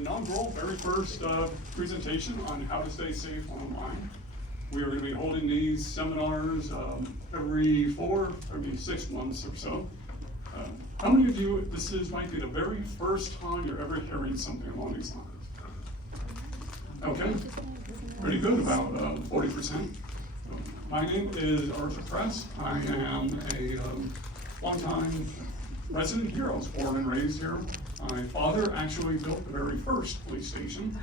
inaugural, very first presentation on how to stay safe online. We are going to be holding these seminars every 6 months or so. How many of you, might be the very first time you're ever hearing something along these lines? Okay, pretty good, about 40%. My name is Arthur Press. I am a longtime resident here. I was born and raised here. My father actually built the very first police station,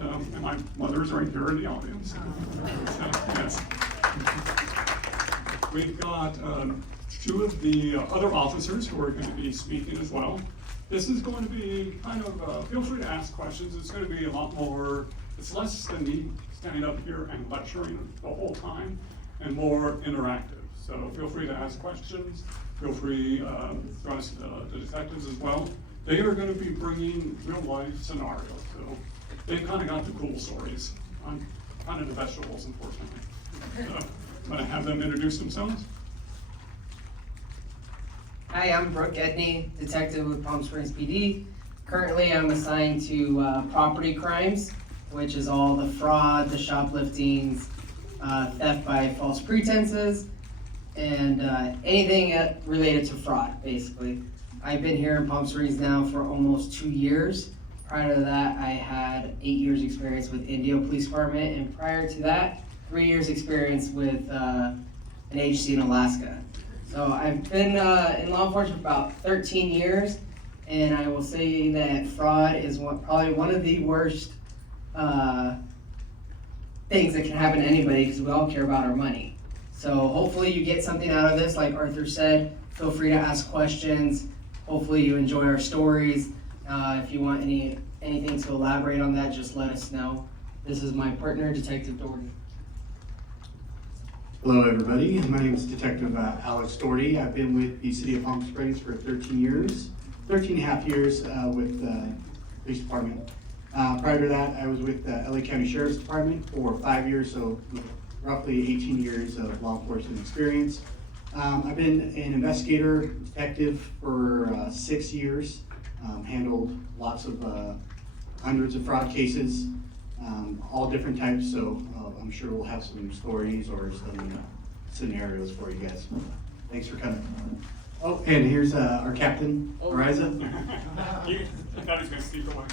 and my mother's right here in the audience. Yes. We've got two of the other officers who are going to be speaking as well. This is going to be kind of, feel free to ask questions. It's going to be a lot more, it's less than me standing up here and lecturing the whole time, and more interactive. So feel free to ask questions. Feel free to ask the detectives as well. They are going to be bringing real life scenarios. So they've kind of got the cool stories. I'm kind of the vegetables, unfortunately. I'm going to have them introduce themselves. Hi, I'm Brooke Edney, detective with Palm Springs PD. Currently, I'm assigned to property crimes, which is all the fraud, the shopliftings, theft by false pretenses, and anything related to fraud, basically. I've been here in Palm Springs now for almost 2 years. Prior to that, I had 8 years experience with Indio Police Department, and prior to that, 3 years experience with an agency in Alaska. So I've been in law enforcement for about 13 years, and I will say that fraud is probably one of the worst things that can happen to anybody, because we all care about our money. So hopefully you get something out of this. Like Arthur said, feel free to ask questions. Hopefully you enjoy our stories. If you want anything to elaborate on that, just let us know. This is my partner, Detective Doherty. Hello everybody, my name is Detective Alex Doherty. I've been with the City of Palm Springs for 13 and a half years with the Police Department. Prior to that, I was with the LA County Sheriff's Department for 5 years, so roughly 18 years of law enforcement experience. I've been an investigator, detective for 6 years, handled lots of hundreds of fraud cases, all different types, so I'm sure we'll have some stories or some scenarios for you guys. Thanks for coming. Oh, and here's our captain, Ariza. You thought he was going to speak away.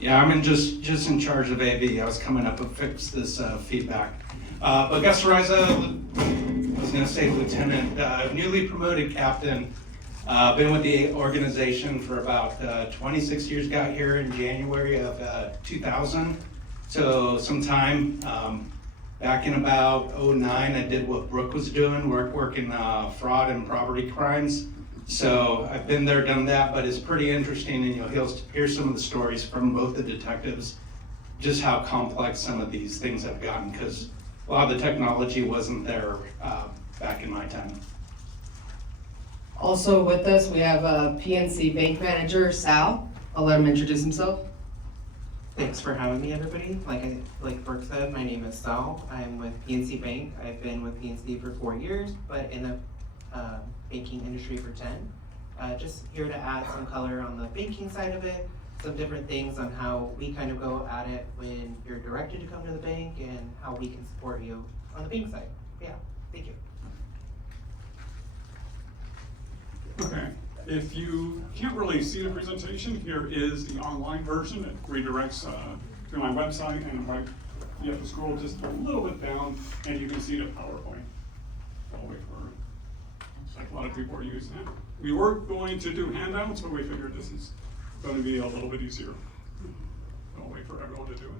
Yeah, I'm just in charge of AV. I was coming up to fix this feedback. But Gus Ariza, I was going to say lieutenant, newly promoted captain. Been with the organization for about 26 years. Got here in January of 2000. So sometime back in about 2009, I did what Brooke was doing, working fraud and property crimes. So I've been there, done that, but it's pretty interesting, and you'll hear some of the stories from both the detectives, just how complex some of these things have gotten, because a lot of the technology wasn't there back in my time. Also with us, we have PNC Bank Manager, Sal. I'll let him introduce himself. Thanks for having me, everybody. Like Brooke said, my name is Sal. I'm with PNC Bank. I've been with PNC for 4 years, but in the banking industry for 10. Just here to add some color on the banking side of it, some different things on how we kind of go at it when you're directed to come to the bank, and how we can support you on the bank side. Yeah, thank you. Okay, if you can't really see the presentation, here is the online version. It redirects to my website, and you have to scroll just a little bit down, and you can see the PowerPoint. I'll wait for, like a lot of people are using it. We were going to do handouts, but we figured this is going to be a little bit easier. I'll wait for everyone to do it.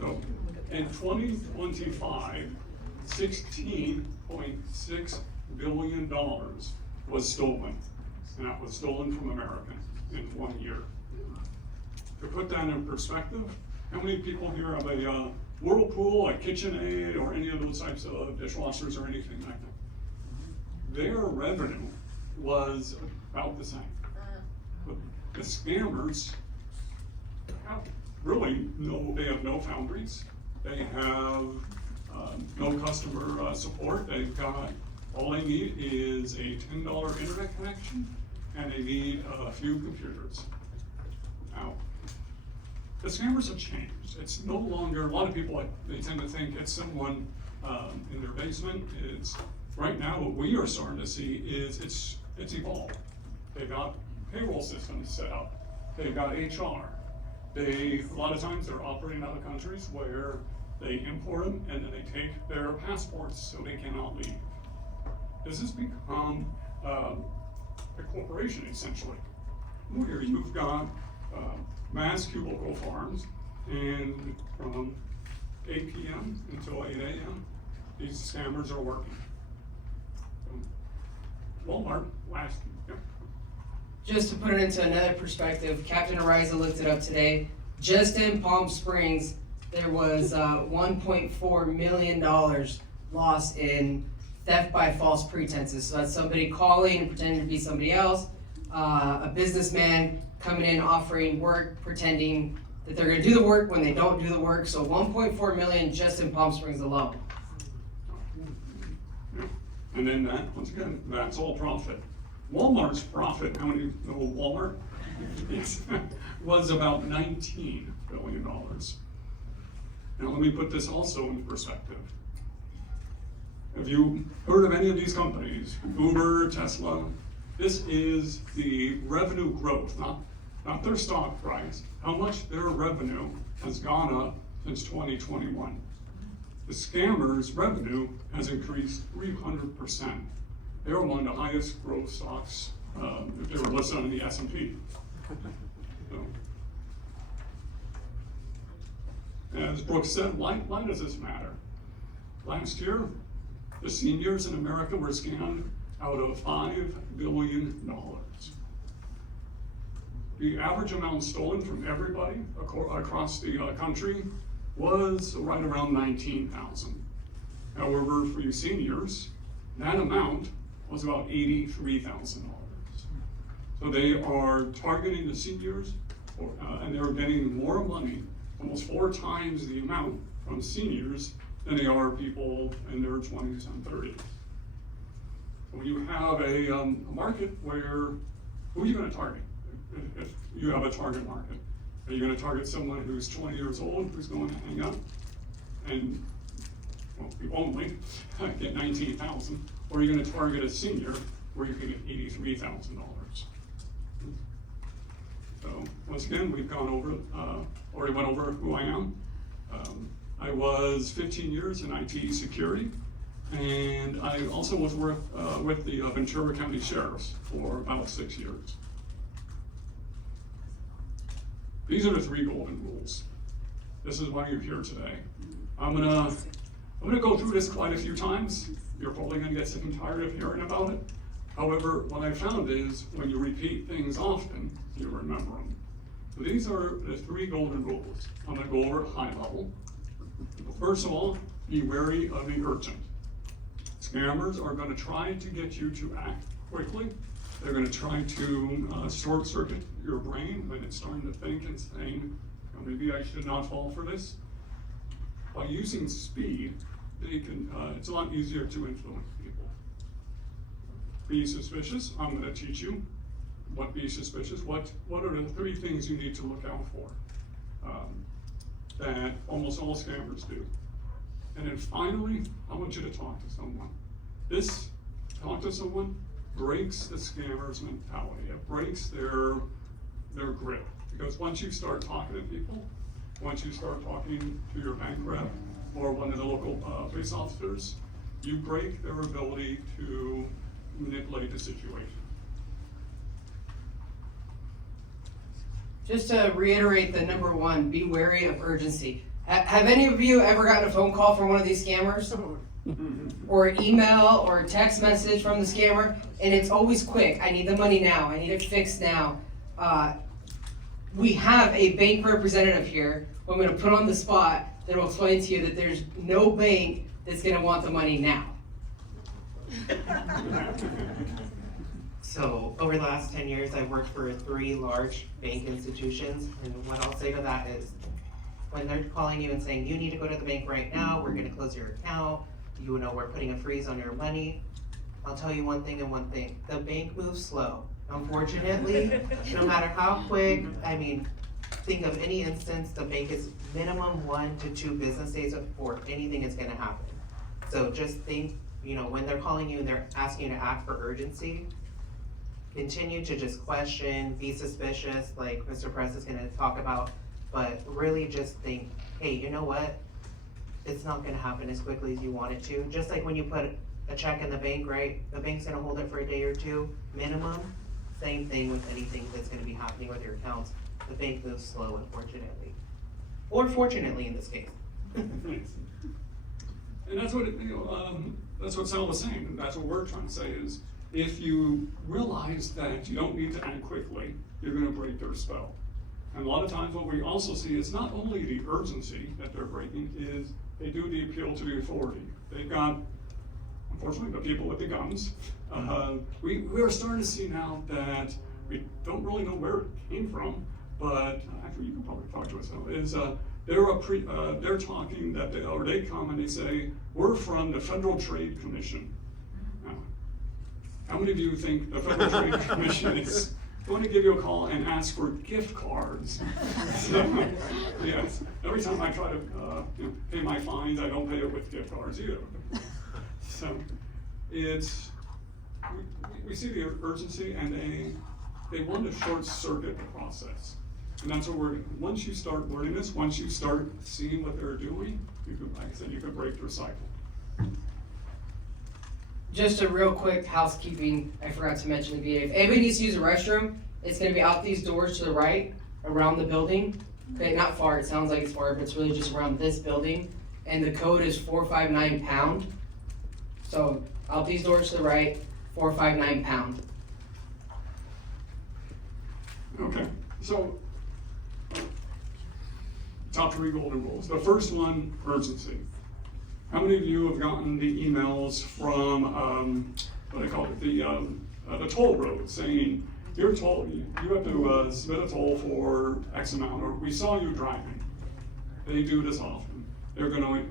So in 2025, $16.6 billion was stolen, and that was stolen from Americans in 1 year. To put that in perspective, how many people here have a Whirlpool, a KitchenAid, or any of those types of dishwashers or anything like that? Their revenue was about the same. But the scammers have really they have no boundaries. They have No customer support. They've got, all they need is a $10 internet connection, and they need a few computers. Now, the scammers have changed. It's no longer, a lot of people, they tend to think it's someone in their basement. It's, right now, what we are starting to see is it's evolved. They've got payroll systems set up. They've got HR. A lot of times they're operating out of countries where they import them and then they take their passports so they cannot leave. This has become a corporation essentially, where you've got mass cubicle farms, and from 8 p.m. until 8 a.m., these scammers are working. Walmart last, yeah. Just to put it into another perspective, Captain Ariza looked it up today. Just in Palm Springs, there was $1.4 million lost in theft by false pretenses. So that's somebody calling and pretending to be somebody else, a businessman coming in offering work, pretending that they're gonna do the work when they don't do the work. So 1.4 million just in Palm Springs alone. Yeah. And then that, once again, that's all profit. Walmart's profit, how many know Walmart? Yes, was about $19 billion. Now let me put this also in perspective. Have you heard of any of these companies? Uber, Tesla? This is the revenue growth, not their stock price, how much their revenue has gone up since 2021. The scammers' revenue has increased 300%. They were one of the highest growth stocks if they were listed on the S&P. So, as Brooks said, why does this matter? Last year, the seniors in America were scammed out of $5 billion. The average amount stolen from everybody across the country was right around 19,000. However, for you seniors, that amount was about $83,000. So they are targeting the seniors, and they're getting more money, almost 4 times the amount from seniors than they are people in their 20s and 30s. So when you have a market where, who are you going to target? If you have a target market, are you going to target someone who's 20 years old, who's going to hang up and, well, you only get 19,000, or are you going to target a senior where you can get $83,000? So once again, we've gone over, already went over who I am. I was 15 years in IT security, and I also was with the Ventura County Sheriffs for about 6 years. These are the 3 golden rules. This is why you're here today. I'm gonna go through this quite a few times. You're probably gonna get sick and tired of hearing about it. However, what I found is when you repeat things often, you remember them. So these are the 3 golden rules. I'm gonna go over high level. First of all, be wary of the urgent. Scammers are gonna try to get you to act quickly. They're gonna try to short circuit your brain when it's starting to think and saying, oh, maybe I should not fall for this. By using speed, they can, it's a lot easier to influence people. Be suspicious. I'm gonna teach you what be suspicious. What are the 3 things you need to look out for that almost all scammers do. And then finally, I want you to talk to someone. This, talk to someone, breaks the scammer's mentality. It breaks their grip. Because once you start talking to people, once you start talking to your bank rep or one of the local police officers, you break their ability to manipulate the situation. Just to reiterate the number 1, be wary of urgency. Have any of you ever gotten a phone call from one of these scammers? Or email or text message from the scammer, and it's always quick. I need the money now. I need it fixed now. We have a bank representative here who I'm going to put on the spot that will explain to you that there's no bank that's going to want the money now. So over the last 10 years, I've worked for 3 large bank institutions, and what I'll say to that is, when they're calling you and saying, you need to go to the bank right now, we're gonna close your account, you know, we're putting a freeze on your money, I'll tell you one thing and one thing, the bank moves slow. Unfortunately, no matter how quick, I mean, think of any instance, the bank is minimum 1 to 2 business days before anything is gonna happen. So just think, you know, when they're calling you and they're asking you to act for urgency, continue to just question, be suspicious, like Mr. Press is gonna talk about, but really just think, hey, you know what? It's not gonna happen as quickly as you want it to. Just like when you put a check in the bank, right? The bank's gonna hold it for a day or two, minimum. Same thing with anything that's gonna be happening with your accounts. The bank moves slow, unfortunately. Or fortunately in this case. Thanks. And that's what, that's what Sal was saying, and that's what we're trying to say is, if you realize that you don't need to act quickly, you're gonna break their spell. And a lot of times what we also see is not only the urgency that they're breaking, is they do the appeal to the authority. They've got, unfortunately, the people with the guns. We are starting to see now that we don't really know where it came from, but actually you can probably talk to us now, is they're talking that they come and they say, we're from the Federal Trade Commission. Now, how many of you think the Federal Trade Commission is going to give you a call and ask for gift cards? So, yes, every time I try to pay my fines, I don't pay it with gift cards either. So it's, we see the urgency and they want to short circuit the process. And that's what once you start learning this, once you start seeing what they're doing, you could, like I said, you could break their cycle. Just a real quick housekeeping, I forgot to mention the VA. If anybody needs to use a restroom, it's gonna be out these doors to the right, around the building. Okay, not far, it sounds like it's far, but it's really just around this building. And the code is 459 pound. So out these doors to the right, 459 pound. Okay, so top 3 golden rules. The first one, urgency. How many of you have gotten the emails from, what do they call it, the toll road saying, you're told, you have to submit a toll for X amount, or we saw you driving. They do this often. They're gonna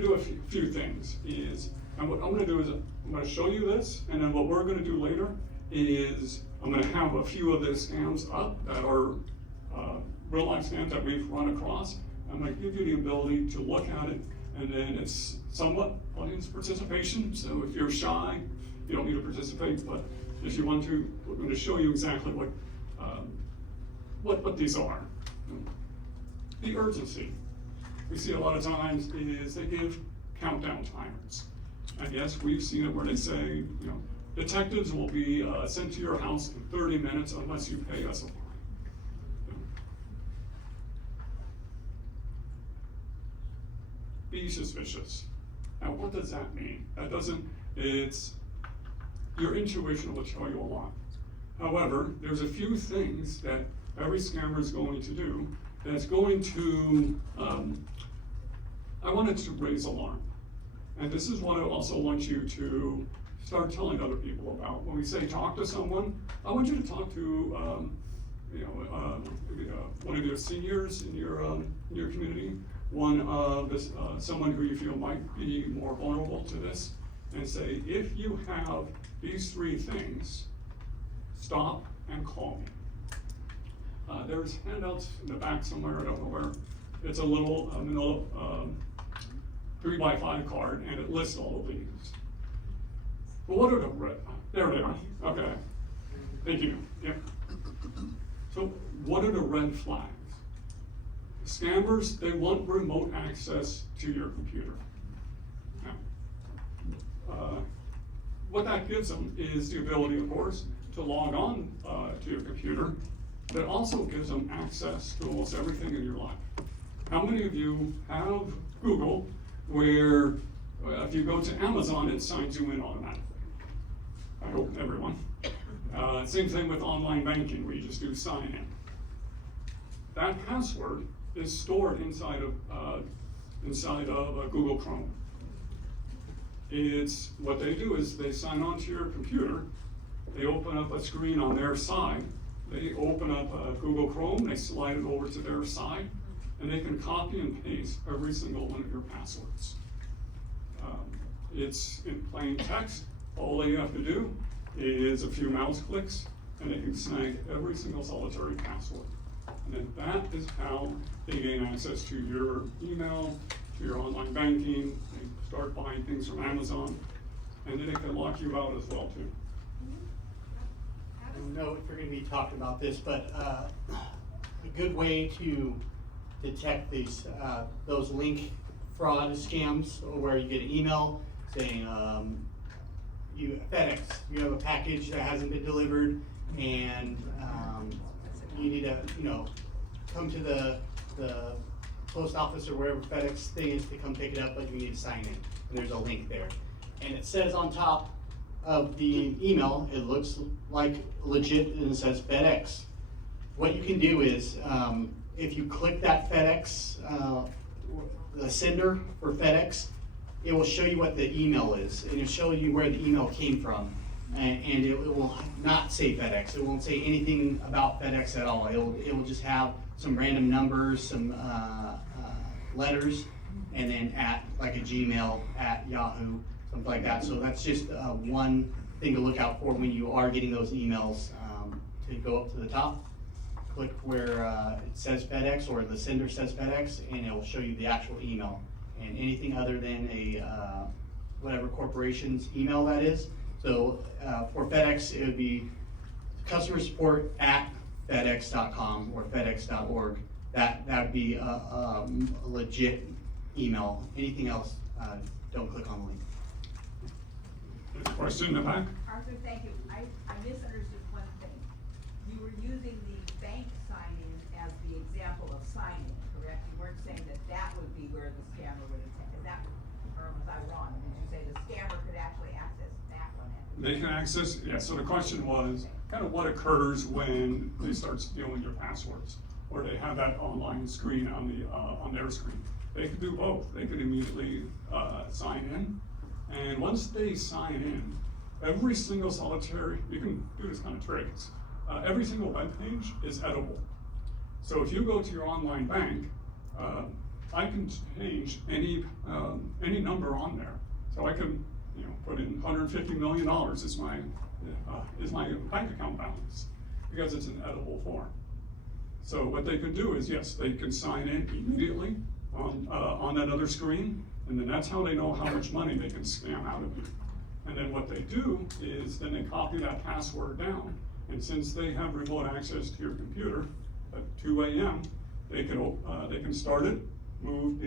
do a few things, and what I'm gonna do is, I'm gonna show you this, and then what we're gonna do later is, I'm gonna have a few of the scams up that are real life scams that we've run across. I'm gonna give you the ability to look at it, and then it's somewhat audience participation, so if you're shy, you don't need to participate, but if you want to, we're gonna show you exactly what these are. The urgency. We see a lot of times is they give countdown timers. And yes, we've seen it where they say, detectives will be sent to your house in 30 minutes unless you pay us a fine. Be suspicious. Now, what does that mean? Your intuition will tell you a lot. However, there's a few things that every scammer is going to do that's going to, I wanted to raise alarm. And this is what I also want you to start telling other people about. When we say talk to someone, I want you to talk to, one of your seniors in your community, one of someone who you feel might be more vulnerable to this, and say, if you have these 3 things, stop and call me. There's handouts in the back somewhere, I don't know where. It's a little 3x5 card, and it lists all of these. Well, what are the red? There they are. Okay. Thank you. Yep. So, what are the red flags? Scammers, they want remote access to your computer. Now, what that gives them is the ability, of course, to log on to your computer, but it also gives them access to almost everything in your life. How many of you have Google, where if you go to Amazon, it signs you in automatically? I hope everyone. Same thing with online banking, where you just do sign in. That password is stored inside of Google Chrome. It's what they do is they sign onto your computer, they open up a screen on their side, they open up Google Chrome, they slide it over to their side, and they can copy and paste every single one of your passwords. It's in plain text. All they have to do is a few mouse clicks, and they can snag every single solitary password. And then that is how they gain access to your email, to your online banking, they start buying things from Amazon, and then they can lock you out as well too. I don't know if we're gonna be talking about this, but, a good way to detect these, those link fraud scams, where you get an email saying, FedEx, you have a package that hasn't been delivered, and, you need to, come to the post office or wherever FedEx thing is to come pick it up, but you need to sign in, and there's a link there. And it says on top of the email, it looks like legit, and it says FedEx. What you can do is, if you click that FedEx, the sender for FedEx, it will show you what the email is, and it'll show you where the email came from. And it will not say FedEx, it won't say anything about FedEx at all. It will just have some random numbers, some letters, and then at, like a Gmail, at Yahoo, something like that. So that's just one thing to look out for when you are getting those emails, to go up to the top, click where it says FedEx, or the sender says FedEx, and it will show you the actual email. And anything other than a, whatever corporation's email that is. So for FedEx, it would be customer support at fedex.com or fedex.org. That would be a legit email. Anything else, don't click on the link. There's a question in the back? Arthur, thank you. I misunderstood one thing. You were using the bank sign-in as the example of sign-in, correct? You weren't saying that that would be where the scammer would attack. Is that, or was I wrong? Did you say the scammer could actually access that one? They can access, yeah, so the question was kind of what occurs when they start stealing your passwords, or they have that online screen on the, on their screen. They can do both. They can immediately, sign in, and once they sign in, every single solitary, you can do this kind of tricks, every single web page is edible. So if you go to your online bank, I can change any number on there. So I can, put in $150 million is my bank account balance, because it's an edible form. So what they can do is, yes, they can sign in immediately on that other screen, and then that's how they know how much money they can scam out of you. And then what they do is then they copy that password down, and since they have remote access to your computer at 2 a.m., they can start it, move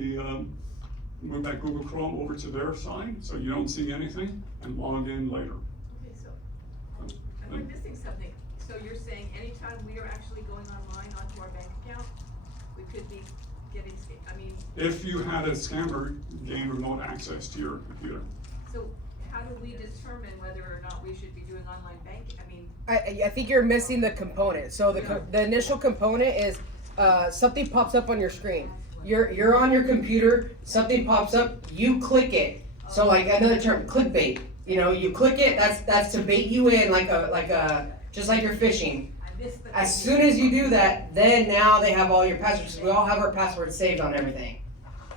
that Google Chrome over to their side, so you don't see anything, and log in later. Okay, so, I'm missing something. So you're saying anytime we are actually going online onto our bank account, we could be getting, If you had a scammer gain remote access to your computer. so how do we determine whether or not we should be doing online banking? I think you're missing the component. So the initial component is something pops up on your screen. You're on your computer, something pops up, you click it. So like another term, clickbait. You click it. That's to bait you in, like a just like you're phishing. I missed the. As soon as you do that, then now they have all your passwords. We all have our passwords saved on everything.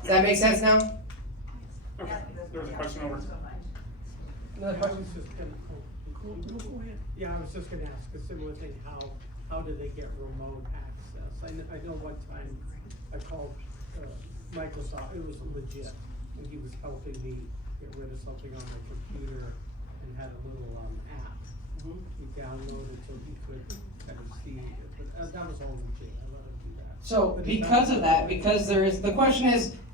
Does that make sense now? Okay, there's a question over. Another I question? was just gonna, go ahead. Yeah, I was just gonna ask a similar thing, how do they get remote access? I know one time I called, Microsoft, it was legit, and he was helping me get rid of something on my computer and had a little, app. He downloaded so he could kind of see it, but that was all legit, I let him do that. So But he because found- of that, because the question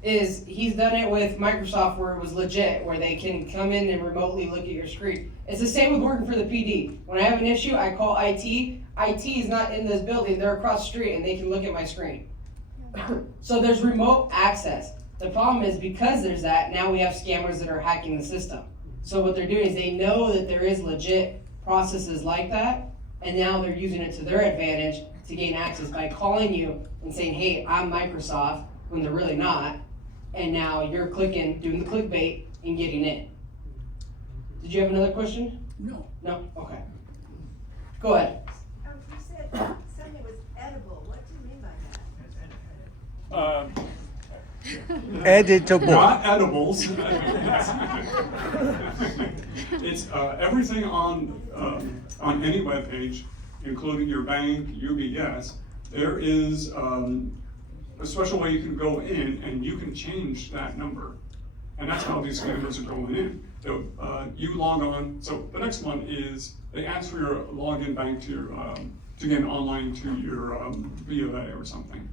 is he's done it with Microsoft where it was legit, where they can come in and remotely look at your screen. It's the same with working for the PD. When I have an issue, I call IT. IT is not in this building, they're across the street and they can look at my screen. So there's remote access. The problem is because there's that, now we have scammers that are hacking the system. So what they're doing is they know that there is legit processes like that, and now they're using it to their advantage to gain access by calling you and saying, hey, I'm Microsoft, when they're really not, and now you're clicking, doing the clickbait and getting in. Did you have another question? No. No? Okay. Go ahead. You said Editable. Not edibles. It's everything on any web page, including your bank, UBS. There is a special way you can go in and you can change that number. And that's how these scammers are going in. So you log on. So the next one is they ask for your login bank to get online to your B of A or something.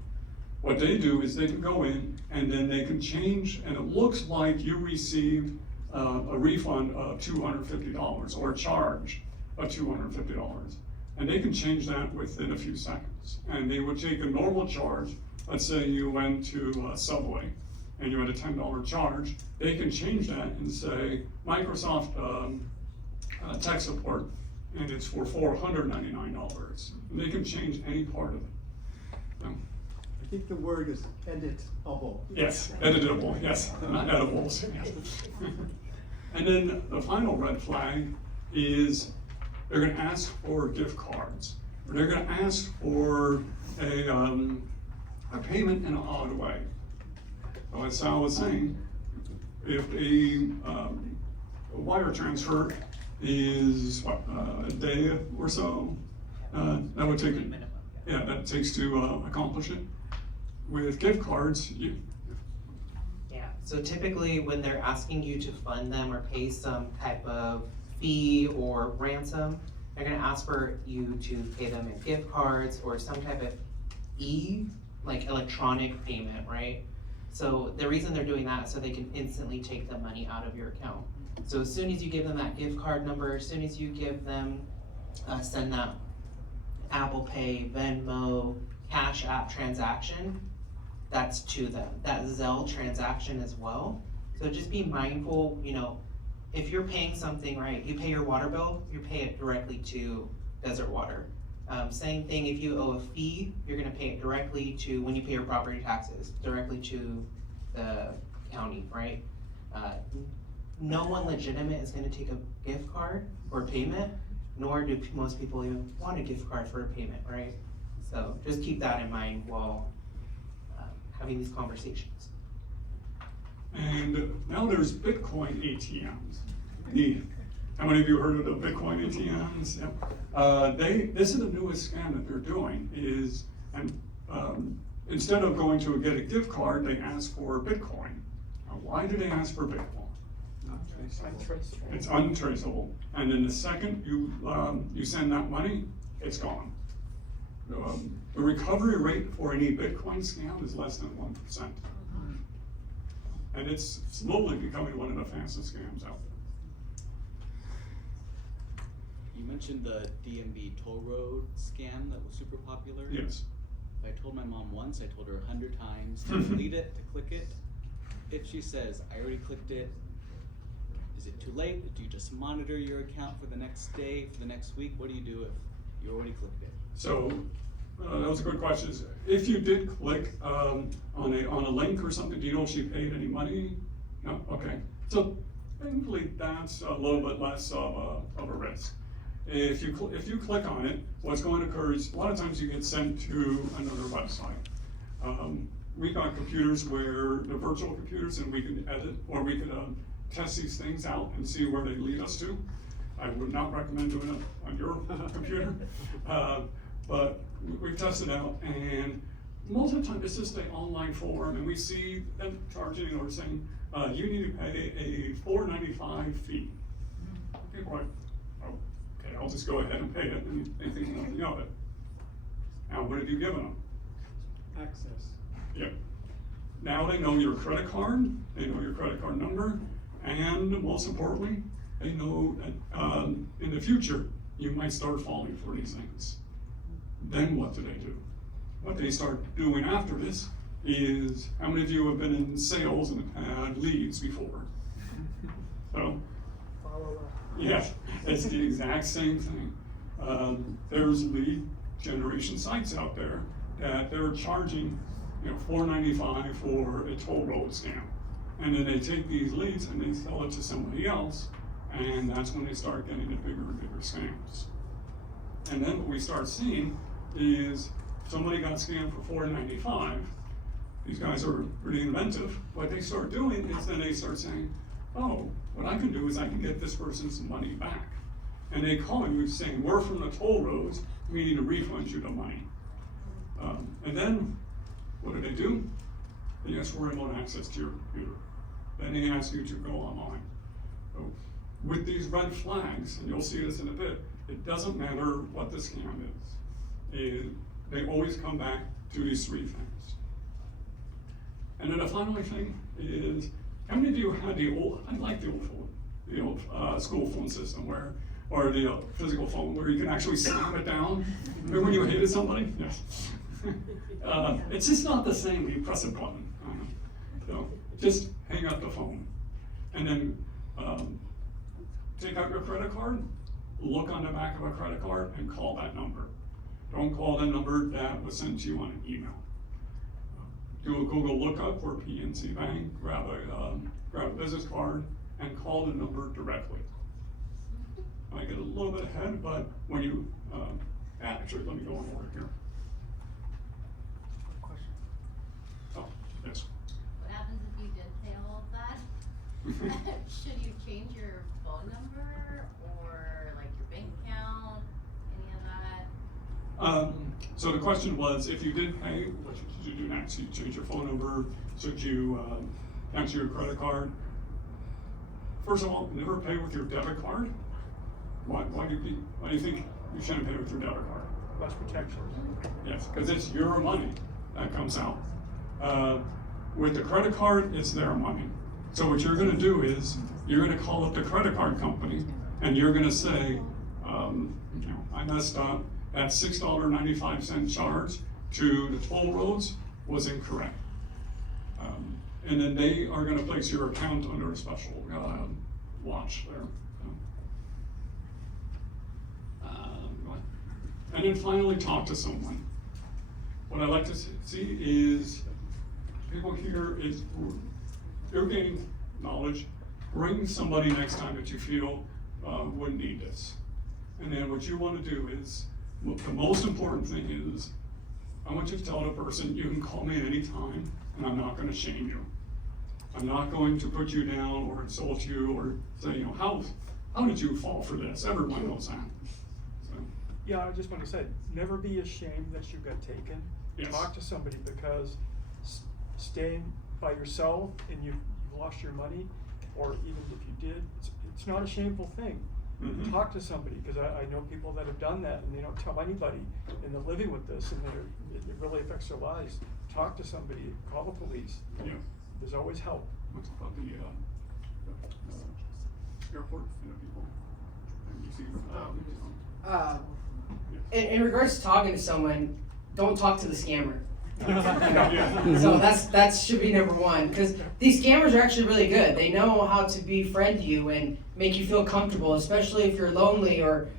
What they do is they can go in and then they can change, and it looks like you received a refund of $250 or a charge of $250. And they can change that within a few seconds. And they would take a normal charge. Let's say you went to Subway and you had a $10 charge. They can change that and say Microsoft tech support, and it's for $499. And they can change any part of it. I think the word is editable. Yes, editable, yes, not edibles. Yes. And then the final red flag is they're gonna ask for gift cards. Or they're gonna ask for a payment in an odd way. So as Sal was saying, if a wire transfer is what, a day or so, that would take, yeah, that takes to accomplish it. With gift cards, Yeah, so typically when they're asking you to fund them or pay some type of fee or ransom, they're gonna ask for you to pay them in gift cards or some type of like electronic payment, right? So the reason they're doing that is so they can instantly take the money out of your account. So as soon as you give them that gift card number, as soon as you give them, send that Apple Pay, Venmo, Cash App transaction, that's to them. That Zelle transaction as well. So just be mindful, you know, if you're paying something, right, you pay your water bill, you pay it directly to Desert Water. Same thing, if you owe a fee, you're gonna pay it directly to, when you pay your property taxes, directly to the county, right? No one legitimate is gonna take a gift card or payment, nor do most people even want a gift card for a payment, right? So just keep that in mind while having these conversations. and now there's Bitcoin ATMs. How many of you heard of the Bitcoin ATMs? Yep. This is the newest scam that they're doing is, and instead of going to get a gift card, they ask for Bitcoin. Now, why do they ask for Bitcoin? It's untraceable. And then the second you send that money, it's gone. The recovery rate for any Bitcoin scam is less than 1%. And it's slowly becoming one of the fastest scams out there. You mentioned the DMV toll road scam that was super popular. Yes. I told my mom once, I told her 100 times to delete it, to click it. If she says, I already clicked it, is it too late? Do you just monitor your account for the next day, for the next week? What do you do if you already clicked it? So that was a good question. If you did click on a link or something, do you know if she paid any money? No. Okay. So thankfully, that's a little bit less of a risk. If you click on it, what's going to occur is a lot of times you get sent to another website. We got computers where they're virtual computers, and we can edit or we could test these things out and see where they lead us to. I would not recommend doing it on your computer, but we've tested out, and most of the time it's just an online form, and we see them charging or saying you need to pay a $4.95 fee. People are like, oh, okay, I'll just go ahead and pay it, and they think nothing of it. Now, what have you given them? Access. Yep. Now they know your credit card, they know your credit card number, and most importantly, they know that in the future, you might start falling for these things. Then what do? What they start doing after this is, how many of you have been in sales and had leads before? So, Follow up. yes, it's the exact same thing. There's lead generation sites out there that they're charging, $4.95 for a toll road scam. And then they take these leads and they sell it to somebody else, and that's when they start getting the bigger and bigger scams. And then what we start seeing is somebody got scammed for $4.95. these guys are pretty inventive. What they start doing is then they start saying, oh, what I can do is I can get this person's money back. And they call you saying, we're from the toll roads, we need to refund you the money. And then, what do? They ask for remote access to your computer. Then they ask you to go online. So, with these red flags, and you'll see this in a bit, it doesn't matter what the scam is. They always come back to these three things. And then the final thing is, how many of you had the old, I like the old phone, the old school phone system where, or the physical phone where you can actually slam it down? Remember when you hated somebody? Yes. It's just not the same when you press a button. So just hang up the phone. And then take out your credit card, look on the back of a credit card and call that number. Don't call the number that was sent to you on an email. Do a Google lookup for PNC Bank, grab a business card, and call the number directly. I get a little bit ahead, but when you, actually, let me go on over here. Oh, yes. What happens if you did say all of that? Should you change your phone number or like your bank account, any of that? So the question was, if you did pay, what should you do next? You change your phone number, should you answer your credit card? First of all, never pay with your debit card. Why do you think you shouldn't pay with your debit card? Less protection. Yes, because it's your money that comes out. With the credit card, it's their money. So what you're gonna do is, you're gonna call up the credit card company and you're gonna say, I messed up, that $6.95 charge to the toll roads was incorrect. And then they are gonna place your account under a special watch there. And then finally, talk to someone. What I like to see is people here is you're gaining knowledge. Bring somebody next time that you feel would need this. And then what you want to do is, the most important thing is, I want you to tell the person, you can call me anytime, and I'm not going to shame you. I'm not going to put you down or insult you or say, how did you fall for this? Everyone knows that. Yeah, I just want to say, never be ashamed that you got taken. Yes. Talk to somebody, because staying by yourself and you've lost your money, or even if you did, it's not a shameful thing. Mm-hmm. Talk to somebody, because I know people that have done that and they don't tell anybody, and they're living with this and it really affects their lives. Talk to somebody, call the police. Yeah. There's always help. What's about the airport, people, and you see, In regards to talking to someone, don't talk to the scammer. Yeah. So that should be number one, because these scammers are actually really good. They know how to befriend you and make you feel comfortable, especially if you're lonely or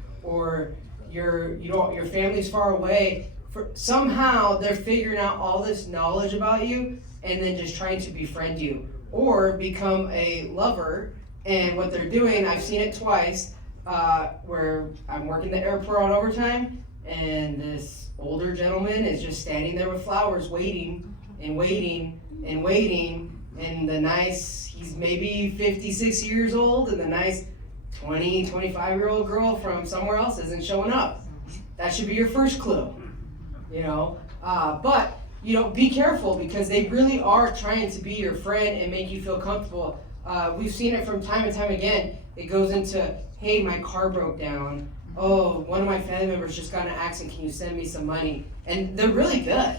your family's far away. Somehow they're figuring out all this knowledge about you and then just trying to befriend you or become a lover. And what they're doing, I've seen it twice, where I'm working the airport on overtime, and this older gentleman is just standing there with flowers waiting and waiting and waiting, and he's maybe 56 years old, and the nice 25-year-old girl from somewhere else isn't showing up. That should be your first clue, but be careful, because they really are trying to be your friend and make you feel comfortable. We've seen it from time and time again. It goes into, hey, my car broke down. Oh, one of my family members just got in an accident. Can you send me some money? And they're really good.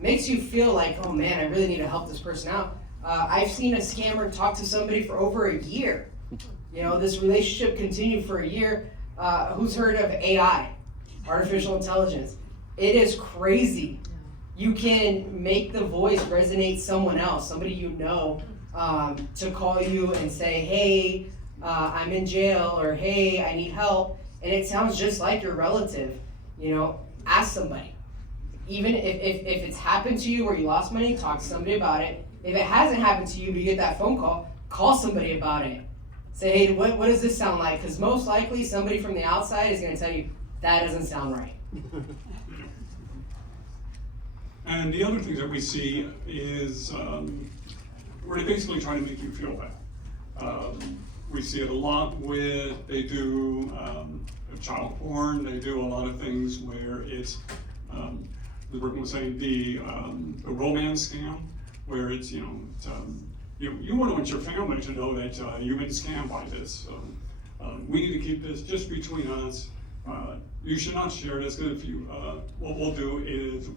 Makes you feel like, oh man, I really need to help this person out. I've seen a scammer talk to somebody for over a year. This relationship continued for a year. Who's heard of AI, artificial intelligence? It is crazy. You can make the voice resonate someone else, somebody to call you and say, hey, I'm in jail, or hey, I need help, and it sounds just like your relative. Ask somebody. Even if it's happened to you where you lost money, talk to somebody about it. If it hasn't happened to you but you get that phone call somebody about it. Say, hey, what does this sound like? Because most likely somebody from the outside is going to tell you, that doesn't sound right. And the other thing that we see is where they basically try to make you feel bad. We see it a lot with, they do child porn, they do a lot of things where it's, we're going to say the romance scam, where it's, you want your family to know that you've been scammed by this. We need to keep this just between us. You should not share this, because if you, what we'll do is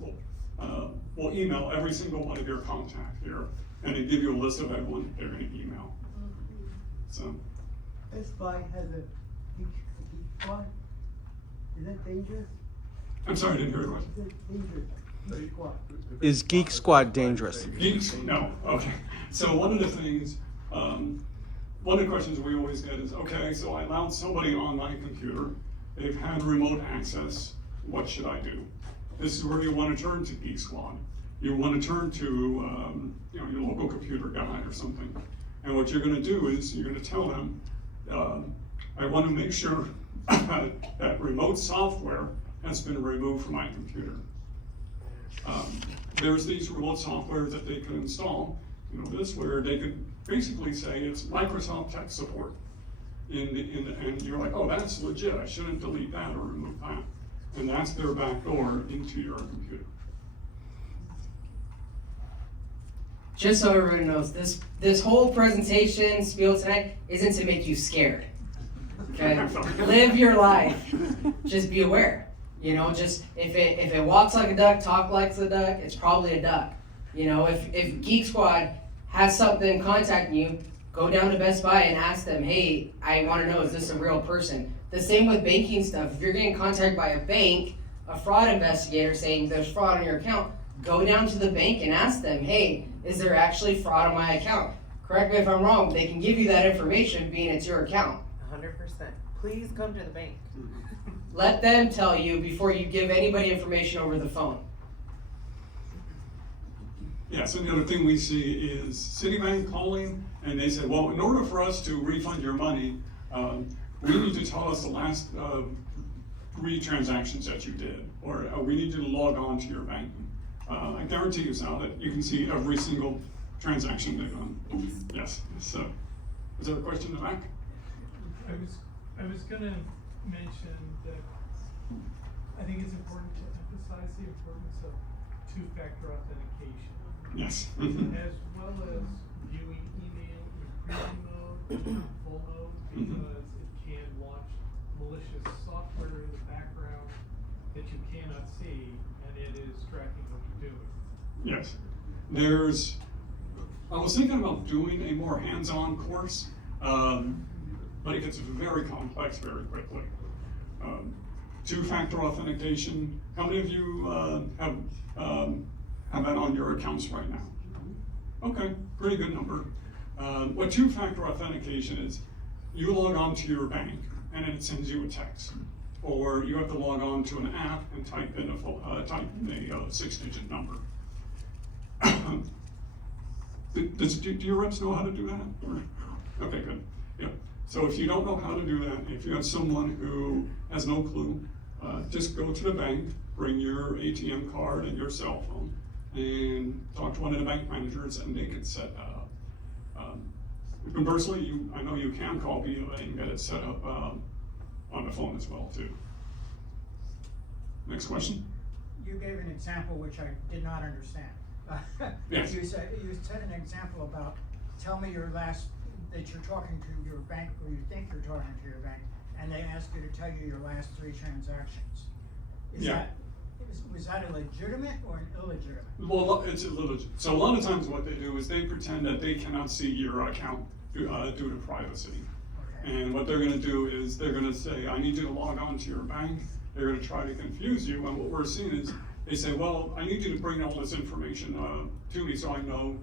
we'll email every single one of your contacts here, and then give you a list of everyone they're going to email. So. Best Buy has a geek squad. Is that dangerous? I'm sorry, I didn't hear the question. Is that dangerous? Geek squad. Is Geek Squad dangerous? Geeks? No. Okay. So one of the things, one of the questions we always get is, okay, so I allowed somebody on my computer, they've had remote access, what should I do? This is where you want to turn to Geek Squad. You want to turn to, your local computer guy or something. And what you're going to do is you're going to tell them, I want to make sure that remote software has been removed from my computer. There's these remote software that they can install, this where they could basically say it's Microsoft Tech Support. And you're like, oh, that's legit, I shouldn't delete that or remove that. And that's their back door into your computer. Just so everyone knows, this whole presentation spiel tonight isn't to make you scared. Okay? Live your life. Just be aware. Just if it walks like a duck, talk like a duck, it's probably a duck. If Geek Squad has something contacting you, go down to Best Buy and ask them, hey, I want to know, is this a real person? The same with banking stuff. If you're getting contacted by a bank, a fraud investigator saying there's fraud on your account, go down to the bank and ask them, hey, is there actually fraud on my account? Correct me if I'm wrong, they can give you that information being it's your account. 100%. Please come to the bank. Let them tell you before you give anybody information over the phone. Yes, and the other thing we see is Citibank calling, and they say, well, in order for us to refund your money, we need to tell us the last 3 transactions that you did, or we need you to log on to your bank. I guarantee you, Sal, that you can see every single transaction they've done. Yes, so, is there a question in the back? I was gonna mention that I think it's important to emphasize the importance of 2-factor authentication. Yes. As well as viewing email in preview mode, full mode, because it can launch malicious software in the background that you cannot see, and it is tracking what you're doing. Yes. I was thinking about doing a more hands-on course, but it gets very complex very quickly. 2-factor authentication, how many of you have that on your accounts right now? Okay, pretty good number. What 2-factor authentication is, you log on to your bank and it sends you a text. Or you have to log on to an app and type in a 6-digit number. Do your reps know how to do that? Okay, good. Yeah. So if you don't know how to do that, if you have someone who has no clue, just go to the bank, bring your ATM card and your cell phone, and talk to one of the bank managers, and they can set that up. Conversely, I know you can call BOA and get it set up on the phone as well too. Next question. You gave an example which I did not understand. Yes. You said an example about, tell me that you're talking to your bank, or you think you're talking to your bank, and they ask you to tell you your last 3 transactions. Was that a legitimate or an illegitimate? Well, it's illegitimate. So a lot of times what they do is they pretend that they cannot see your account due to privacy. Okay. And what they're gonna do is they're gonna say, I need you to log on to your bank. They're gonna try to confuse you, and what we're seeing is, they say, well, I need you to bring all this information to me so I know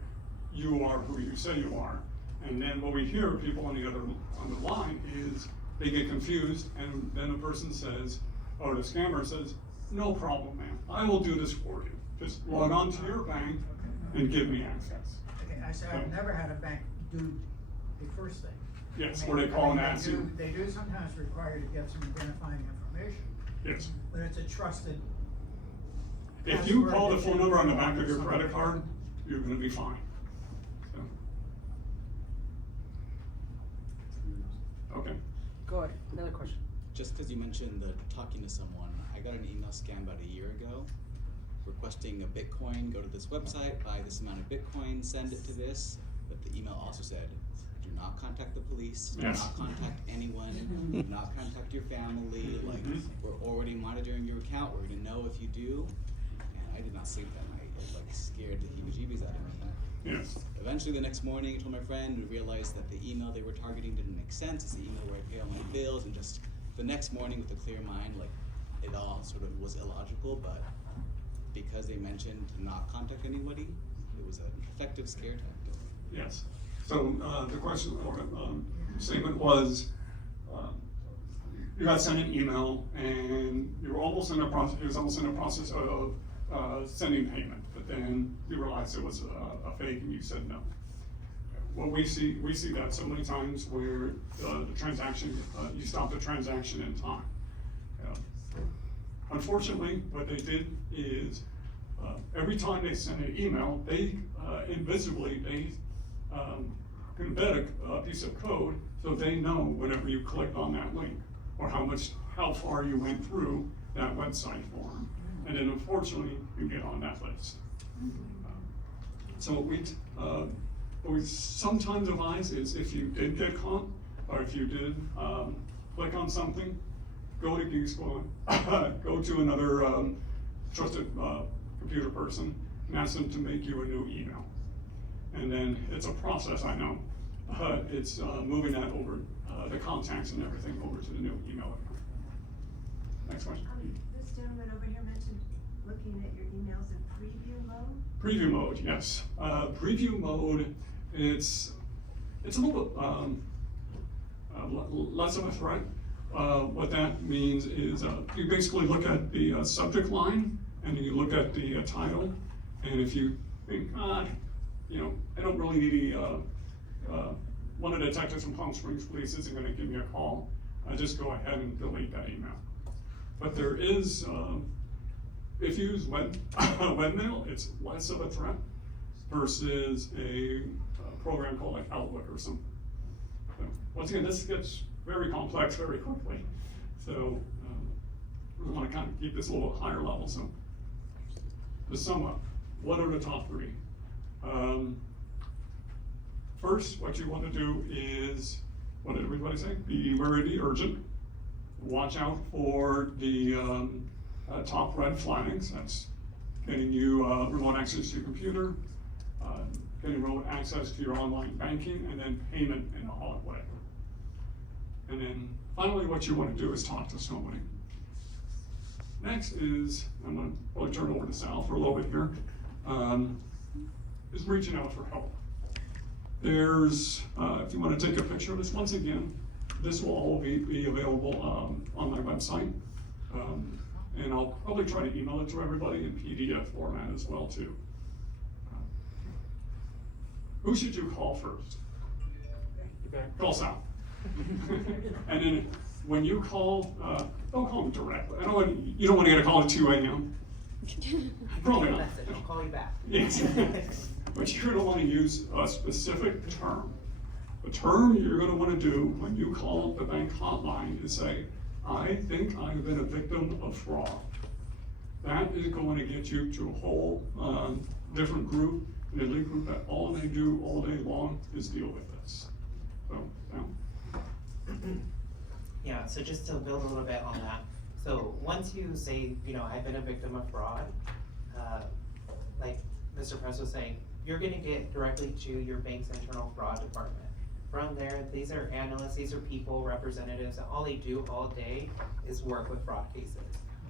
you are who you say you are. And then what we hear people on the line is they get confused, and then a person says, or the scammer says, no problem, man, I will do this for you. Just log on to your bank and give me access. Okay, I said I've never had a bank do the first thing. Yes, where they call and ask you. They do sometimes require you to get some identifying information. Yes. But it's a trusted If you password call the that phone you number on the put back of your something. credit card, you're gonna be fine. So. Okay. Go ahead, another question. Just because you mentioned the talking to someone, I got an email scam about a year ago requesting a Bitcoin, go to this website, buy this amount of Bitcoin, send it to this, but the email also said, do not contact the police, do Yes. not contact anyone, do not contact your family, like, we're already monitoring your account, we're gonna know if you do. And I did not sleep that night, it like scared the heebie-jeebies out of me. Yes. Eventually, the next morning, I told my friend, we realized that the email they were targeting didn't make sense. It's the email where I pay all my bills, and just the next morning with a clear mind, like, it all sort of was illogical, but because they mentioned to not contact anybody, it was an effective scare tactic. Yes. So, the question or, statement was, you got sent an email and you were almost in the process, it was almost in the process of, sending payment, but then you realized it was a fake and you said no. Well, we see that so many times where, the transaction, you stop the transaction in time. Unfortunately, what they did is, every time they send an email, they, invisibly, they, can embed a piece of code so they know whenever you click on that link, or how far you went through that website for them. And then unfortunately, you get on that list. So what we sometimes advise is if you did get caught, or if you did, click on something, go to Geek Squad, go to another, trusted, computer person, and ask them to make you a new email. And then it's a process, I know, it's, moving that over, the contacts and everything over to the new email account. Next question. This gentleman over here mentioned looking at your emails in preview mode. Preview mode, yes. Preview mode, it's a little bit less of a threat. What that means is you basically look at the subject line and you look at the title, and if you think, you know, I don't really need one of the detectives from Palm Springs Police isn't going to give me a call, I just go ahead and delete that email. But there is, if you use webmail, it's less of a threat versus a program called like Outlook or something. So, once again, this gets very complex very quickly. So we want to kind of keep this a little higher level. So to sum up, what are the top three? First, what you want to do is, what did everybody say? Be very urgent. Watch out for the top red flags. That's getting you remote access to your computer, getting remote access to your online banking, and then payment in a odd way. And then finally, what you want to do is talk to somebody. Next is, I'm going to probably turn over to Sal for a little bit here, is reaching out for help. There's, if you want to take a picture of this, once again, this will all be available on my website. And I'll probably try to email it to everybody in PDF format as well too. Who should you call first? Call Sal. And then when you call, don't call them directly. You don't want to get a call at 2 a.m. Probably not. Message, I'll call you back. Yes. But you're gonna wanna use a specific term. The term you're gonna wanna do when you call the bank hotline is say, I think I've been a victim of fraud. That is going to get you to a whole different group, an elite group that all they do all day long is deal with this. So, yeah. Yeah, so just to build a little bit on that. So once you say, you know, I've been a victim of fraud, like Mr. Press was saying, you're gonna get directly to your bank's internal fraud department. From there, these are analysts, these are people, representatives, and all they do all day is work with fraud cases.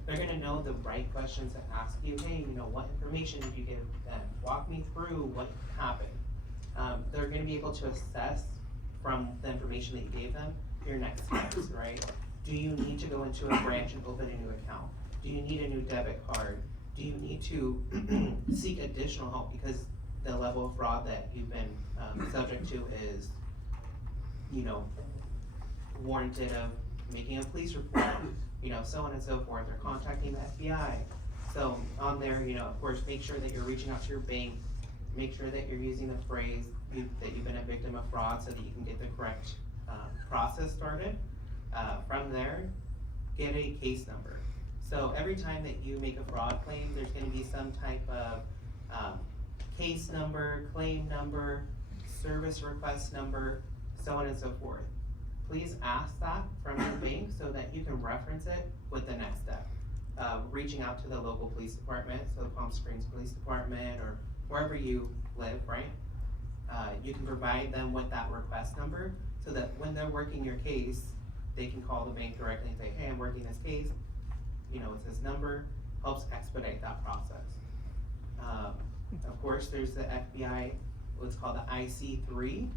They're gonna know the right questions to ask you. Hey, you know, what information did you give them? Walk me through what happened. They're gonna be able to assess from the information that you gave them your next steps, right? Do you need to go into a branch and open a new account? Do you need a new debit card? Do you need to seek additional help because the level of fraud that you've been subject to is, you know, warranted of making a police report, you know, so on and so forth, or contacting the FBI. So on there, you know, of course, make sure that you're reaching out to your bank, make sure that you're using the phrase that you've been a victim of fraud so that you can get the correct process started. From there, get a case number. So every time that you make a fraud claim, there's gonna be some type of case number, claim number, service request number, so on and so forth. Please ask that from your bank so that you can reference it with the next step. Reaching out to the local police department, so the Palm Springs Police Department or wherever you live, right? You can provide them with that request number so that when they're working your case, they can call the bank directly and say, hey, I'm working this case, you know, it's this number, helps expedite that process. Of course, there's the FBI, what's called the IC3.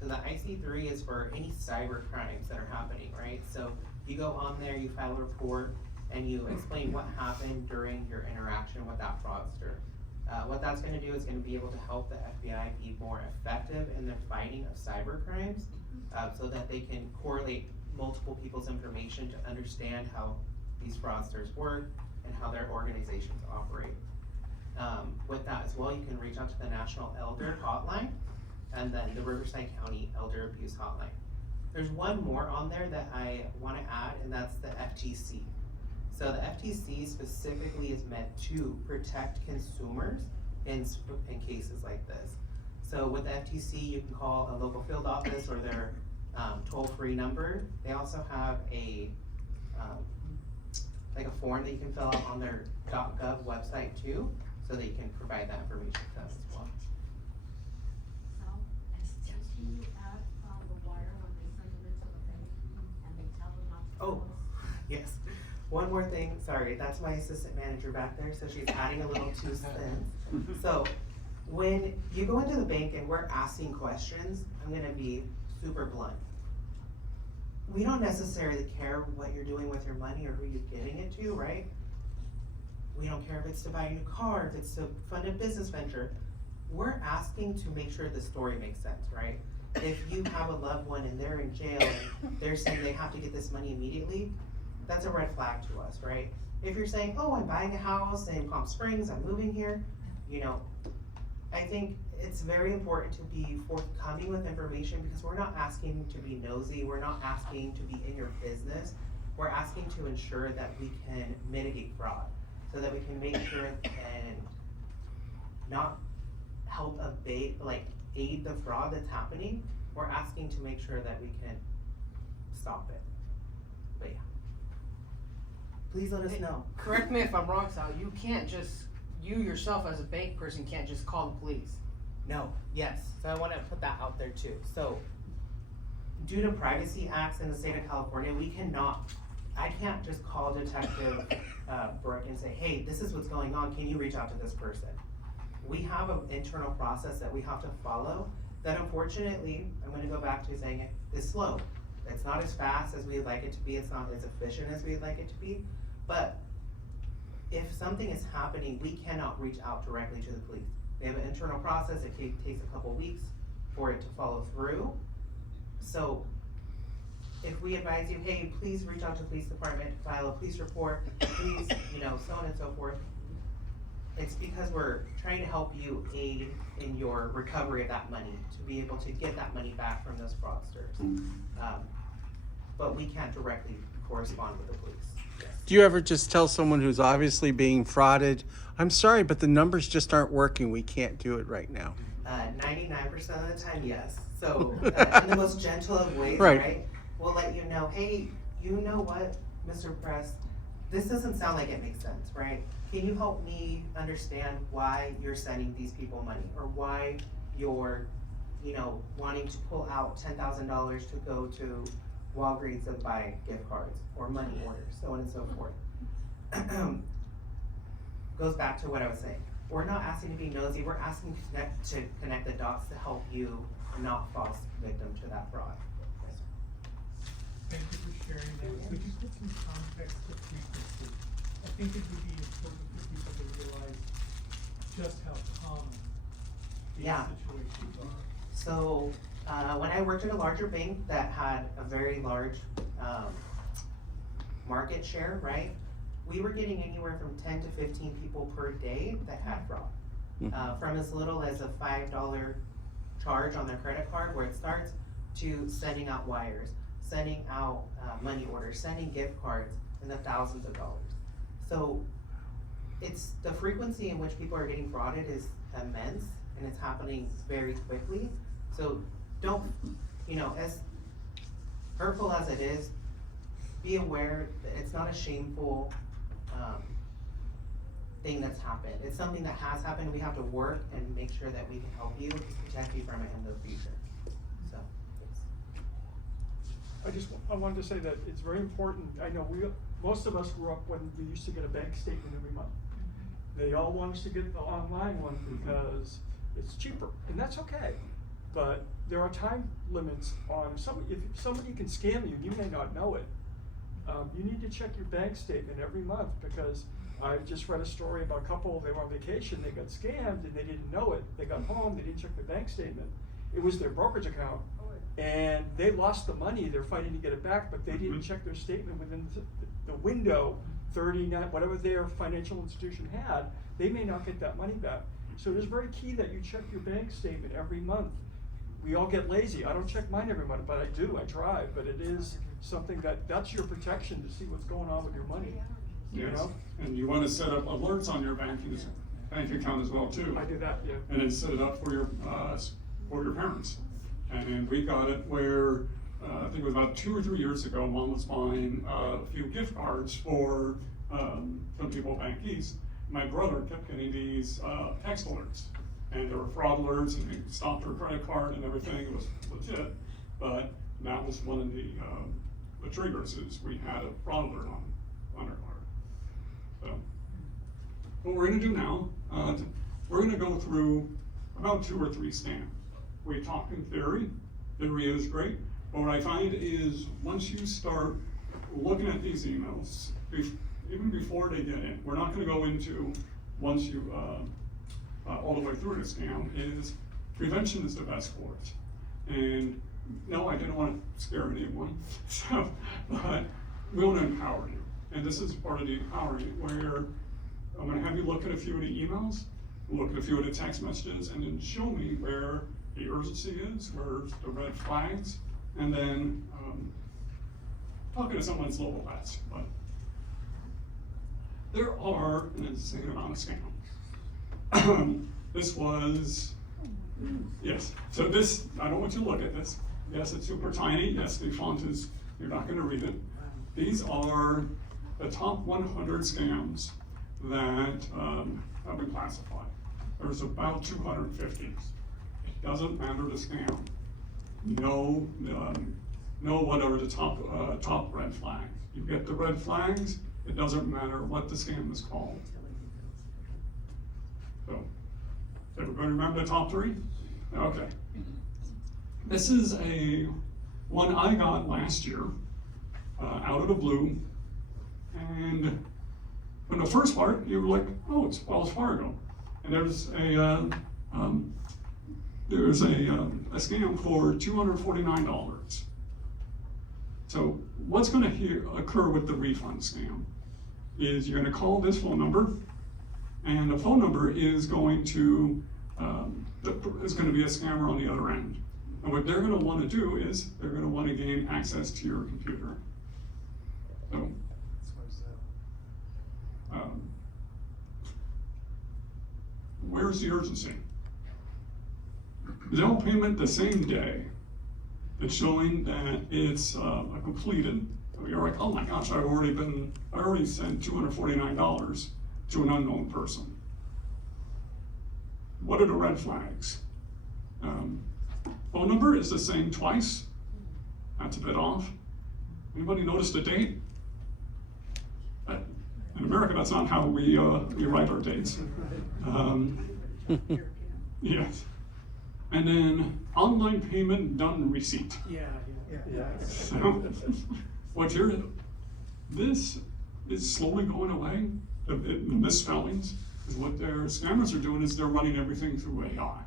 So the IC3 is for any cyber crimes that are happening, right? So you go on there, you file a report, and you explain what happened during your interaction with that fraudster. What that's gonna do is gonna be able to help the FBI be more effective in their fighting of cyber crimes, so that they can correlate multiple people's information to understand how these fraudsters work and how their organizations operate. With that as well, you can reach out to the National Elder Hotline and then the Riverside County Elder Abuse Hotline. There's one more on there that I wanna add, and that's the FTC. So the FTC specifically is meant to protect consumers in cases like this. So with the FTC, you can call a local field office or their toll-free number. They also have a like a form that you can fill out on their .gov website too, so that you can provide that information to them as well. So, can you add the wire when they send them into the bank and they tell them not to? Oh, yes. One more thing, sorry, that's my assistant manager back there, so she's adding a little 2 cents. So, when you go into the bank and we're asking questions, I'm gonna be super blunt. We don't necessarily care what you're doing with your money or who you're giving it to, right? We don't care if it's to buy a new car, if it's to fund a business venture. We're asking to make sure the story makes sense, right? If you have a loved one and they're in jail and they're saying they have to get this money immediately, that's a red flag to us, right? If you're saying, oh, I'm buying a house in Palm Springs, I'm moving here, you know, I think it's very important to be forthcoming with information because we're not asking to be nosy, we're not asking to be in your business. We're asking to ensure that we can mitigate fraud so that we can make sure and not help aid the fraud that's happening. We're asking to make sure that we can stop it. But yeah. Please let us know. Correct me if I'm wrong, Sal, you yourself as a bank person can't just call the police. No, yes, so I wanna put that out there too. So, due to privacy acts in the state of California, I can't just call Detective Brooke and say, hey, this is what's going on, can you reach out to this person? We have an internal process that we have to follow that unfortunately, I'm gonna go back to saying it, is slow. It's not as fast as we'd like it to be, it's not as efficient as we'd like it to be, but if something is happening, we cannot reach out directly to the police. We have an internal process, it takes a couple weeks for it to follow through. So if we advise you, hey, please reach out to the police department, file a police report, please, you know, so on and so forth, it's because we're trying to help you aid in your recovery of that money, to be able to get that money back from those fraudsters. But we can't directly correspond with the police. Yes. Do you ever just tell someone who's obviously being frauded, I'm sorry, but the numbers just aren't working, we can't do it right now? 99% of the time, yes. So, in the most gentle of ways, right? We'll let you know, hey, you know what, Mr. Press, this doesn't sound like it makes sense, right? Can you help me understand why you're sending these people money, or why you're, you know, wanting to pull out $10,000 to go to Walgreens and buy gift cards or money orders, so on and so forth. Goes back to what I was saying. We're not asking to be nosy, we're asking to connect the dots to help you not fall victim to that fraud. Thank you for sharing that. Could you put some context to frequency? I think it would be important for people to realize just how common these situations are. So, when I worked at a larger bank that had a very large market share, right? we were getting anywhere from 10 to 15 people per day that had fraud. From as little as a $5 charge on their credit card where it starts, to sending out wires, sending out money orders, sending gift cards in the thousands of dollars. So it's the frequency in which people are getting frauded is immense, and it's happening very quickly. So don't, you know, as hurtful as it is, be aware that it's not a shameful thing that's happened. It's something that has happened. We have to work and make sure that we can help you, protect you from it in the future. So, thanks. I wanted to say that it's very important. I know most of us grew up when we used to get a bank statement every month. They all want us to get the online one because it's cheaper, and that's okay. But there are time limits on if somebody can scam you, you may not know it. You need to check your bank statement every month, because I just read a story about a couple, they were on vacation, they got scammed and they didn't know it. They got home, they didn't check their bank statement. It was their brokerage account, and they lost the money. They're fighting to get it back, but they didn't check their statement within the window, 39, whatever their financial institution had. They may not get that money back. So it is very key that you check your bank statement every month. We all get lazy. I don't check mine every month, but I do, I try. But it is something that's your protection, to see what's going on with your money. You Yes, know? and you wanna set up alerts on your bank account as well too. I do that, yeah. And then set it up for your parents. And we got it where, I think it was about 2 or 3 years ago, Mom was buying a few gift cards for some people at Bank East. My brother kept getting these text alerts, and there were fraud alerts, and they stopped her credit card and everything. It was legit, but that was one of the triggers, is we had a fraud alert on our card. So what we're gonna do now, we're gonna go through about 2 or 3 scams. We talk in theory. Theory is great, but what I find is once you start looking at these emails, even before they get in, we're not gonna go into once you all the way through the scam, is prevention is the best course. And no, I didn't want to scare anyone, so, but we want to empower you. And this is part of the empowering, where I'm gonna have you look at a few of the emails, look at a few of the text messages, and then show me where the urgency is, where the red flags, and then talking to someone that's a little less. But there are an insane amount of scams. This was, yes, so this, I don't want you to look at this. Yes, it's super tiny. Yes, the font is, you're not gonna read it. These are the top 100 scams that have been classified. There's about 250. It doesn't matter the scam. Know what are the top red flags. You get the red flags, it doesn't matter what the scam is called. So, does everybody remember the top 3? Okay. This is one I got last year, out of the blue, and in the first part, you were like, oh, it's Wells Fargo, and there's a scam for $249. So what's going to occur with the refund scam is you're going to call this phone number, and the phone number is going to be a scammer on the other end. And what they're going to want to do is they're going to want to gain access to your computer. So, where's the urgency? Zelle payment the same day. It's showing that it's completed. You're like, oh my gosh, I already sent $249 to an unknown person. What are the red flags? Phone number is the same twice. That's a bit off. Anybody notice the date? In America, that's not how we write our dates. Yes. And then online payment done receipt. Yeah. So, this is slowly going away. The misspellings is what their scammers are doing, is they're running everything through AI.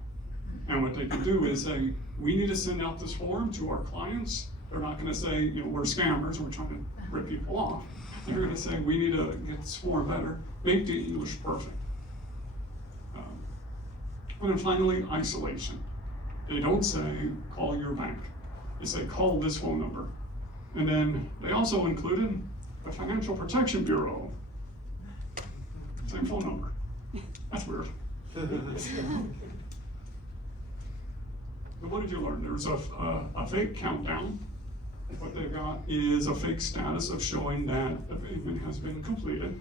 And what they can do is say, we need to send out this form to our clients. They're not gonna say, we're scammers, we're trying to rip people off. They're gonna say, we need to get this form better, make the English perfect. And then finally, isolation. They don't say, call your bank. They say, call this phone number. And then they also included the Financial Protection Bureau. Same phone number. That's weird. But what did you learn? There's a fake countdown. What they've got is a fake status of showing that the payment has been completed.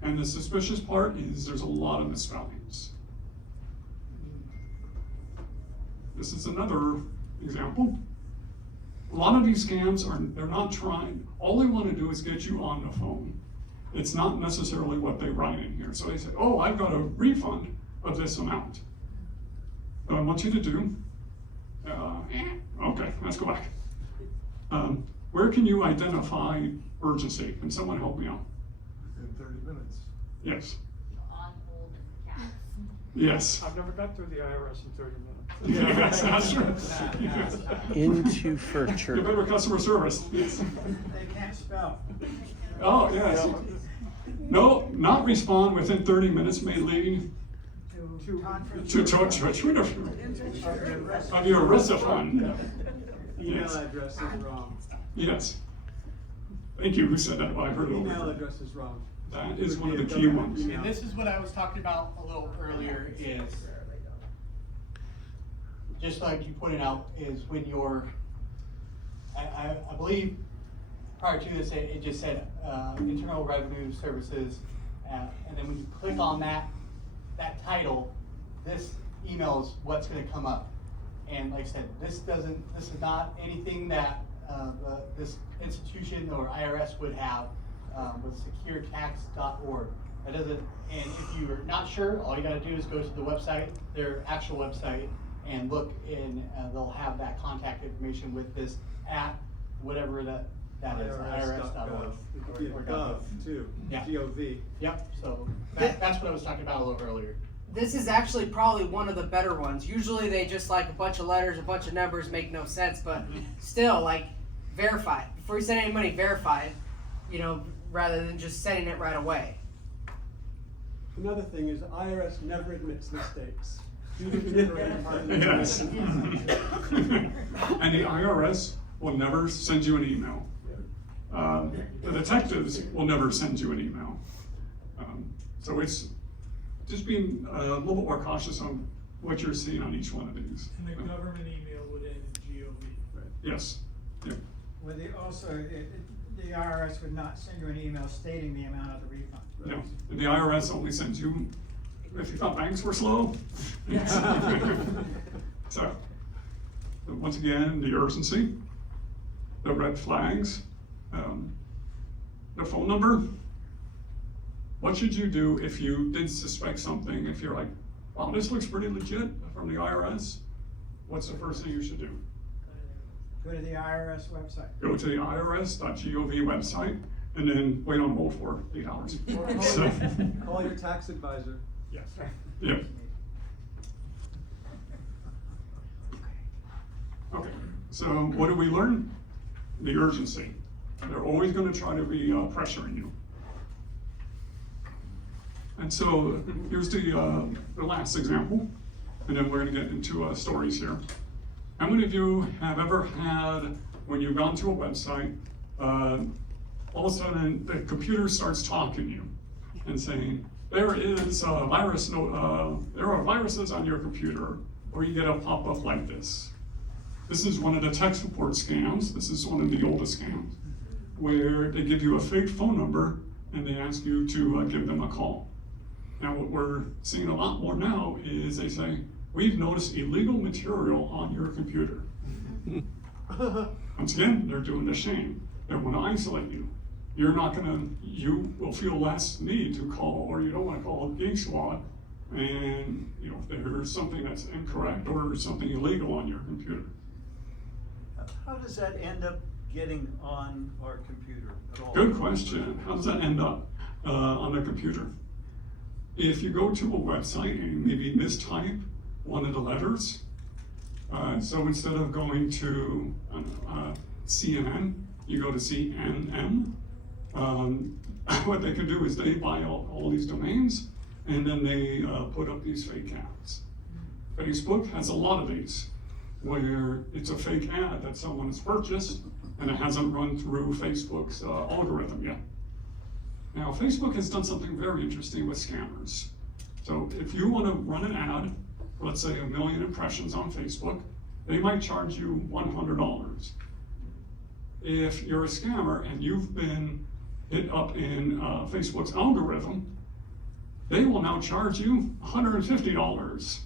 And the suspicious part is there's a lot of misspellings. This is another example. A lot of these scams they're not trying, all they want to do is get you on the phone. It's not necessarily what they write in here. So they say, oh, I've got a refund of this amount. What I want you to do, okay, let's go back. Where can you identify urgency? Can someone help me out? Within 30 minutes. Yes. On hold caps. Yes. I've never got through the IRS in 30 minutes. Yeah, that's true. Into furniture. Get better customer service. Yes. They can't spell. Oh, yes. No, not respond within 30 minutes may lead to treat of your ERISA fund. Email Yes. address is wrong. Yes. Thank you. Who said that? Well, I heard it over. Email address is wrong. That is one of the key ones. And this is what I was talking about a little earlier is, just like you pointed out, is when you're, I believe prior to this, it just said, Internal Revenue Services, and then when you click on that title, this email is what's gonna come up. And like I said, this is not anything that, this institution or IRS would have, with securetax.org. That doesn't, and if you're not sure, all you gotta do is go to the website, their actual website, and look in, they'll have that contact information with this at whatever that is, IRS.org. Or Gov too, Yeah. G-O-V. Yep, so that's what I was talking about a little earlier. This is actually probably one of the better ones. Usually they just like a bunch of letters, a bunch of numbers, make no sense, but still, like, verify. Before you send any money, verify it, you know, rather than just sending it right away. Another thing is the IRS never admits mistakes. You didn't generate part of the Yes. And the IRS will never send you an email. The detectives will never send you an email. So it's just being a little bit more cautious on what you're seeing on each one of these. And the government email would end in GOV. Yes. Yep. Well, the IRS would not send you an email stating the amount of the refund. No, and the IRS only sends you, if you thought banks were slow. So, once again, the urgency, the red flags, the phone number. What should you do if you did suspect something? If you're like, wow, this looks pretty legit from the IRS, what's the first thing you should do? Go to the IRS website. Go to the irs.gov website and then wait on hold for 8 hours. So, Call your tax advisor. yes. Yep. Okay, so what do we learn? The urgency. They're always gonna try to be pressuring you. And so here's the last example, and then we're gonna get into stories here. How many of you have ever had, when you've gone to a website, all of a sudden the computer starts talking to you and saying, there is a virus, there are viruses on your computer, or you get a pop-up like this. This is one of the tech support scams. This is one of the oldest scams, where they give you a fake phone number and they ask you to give them a call. Now what we're seeing a lot more now is they say, we've noticed illegal material on your computer. Once again, they're doing the shame. They want to isolate you. You will feel less need to call, or you don't want to call Geek Squad. And if there's something that's incorrect or something illegal on your computer. How does that end up getting on our computer at all? Good question. How does that end up on the computer? If you go to a website and maybe mistype one of the letters, so instead of going to CNN, you go to CNN, what they can do is they buy all these domains, and then they put up these fake ads. Facebook has a lot of these, where it's a fake ad that someone has purchased, and it hasn't run through Facebook's algorithm yet. Now, Facebook has done something very interesting with scammers. So if you want to run an ad, let's say 1 million impressions on Facebook, they might charge you $100. If you're a scammer and you've been hit up in Facebook's algorithm, they will now charge you $150.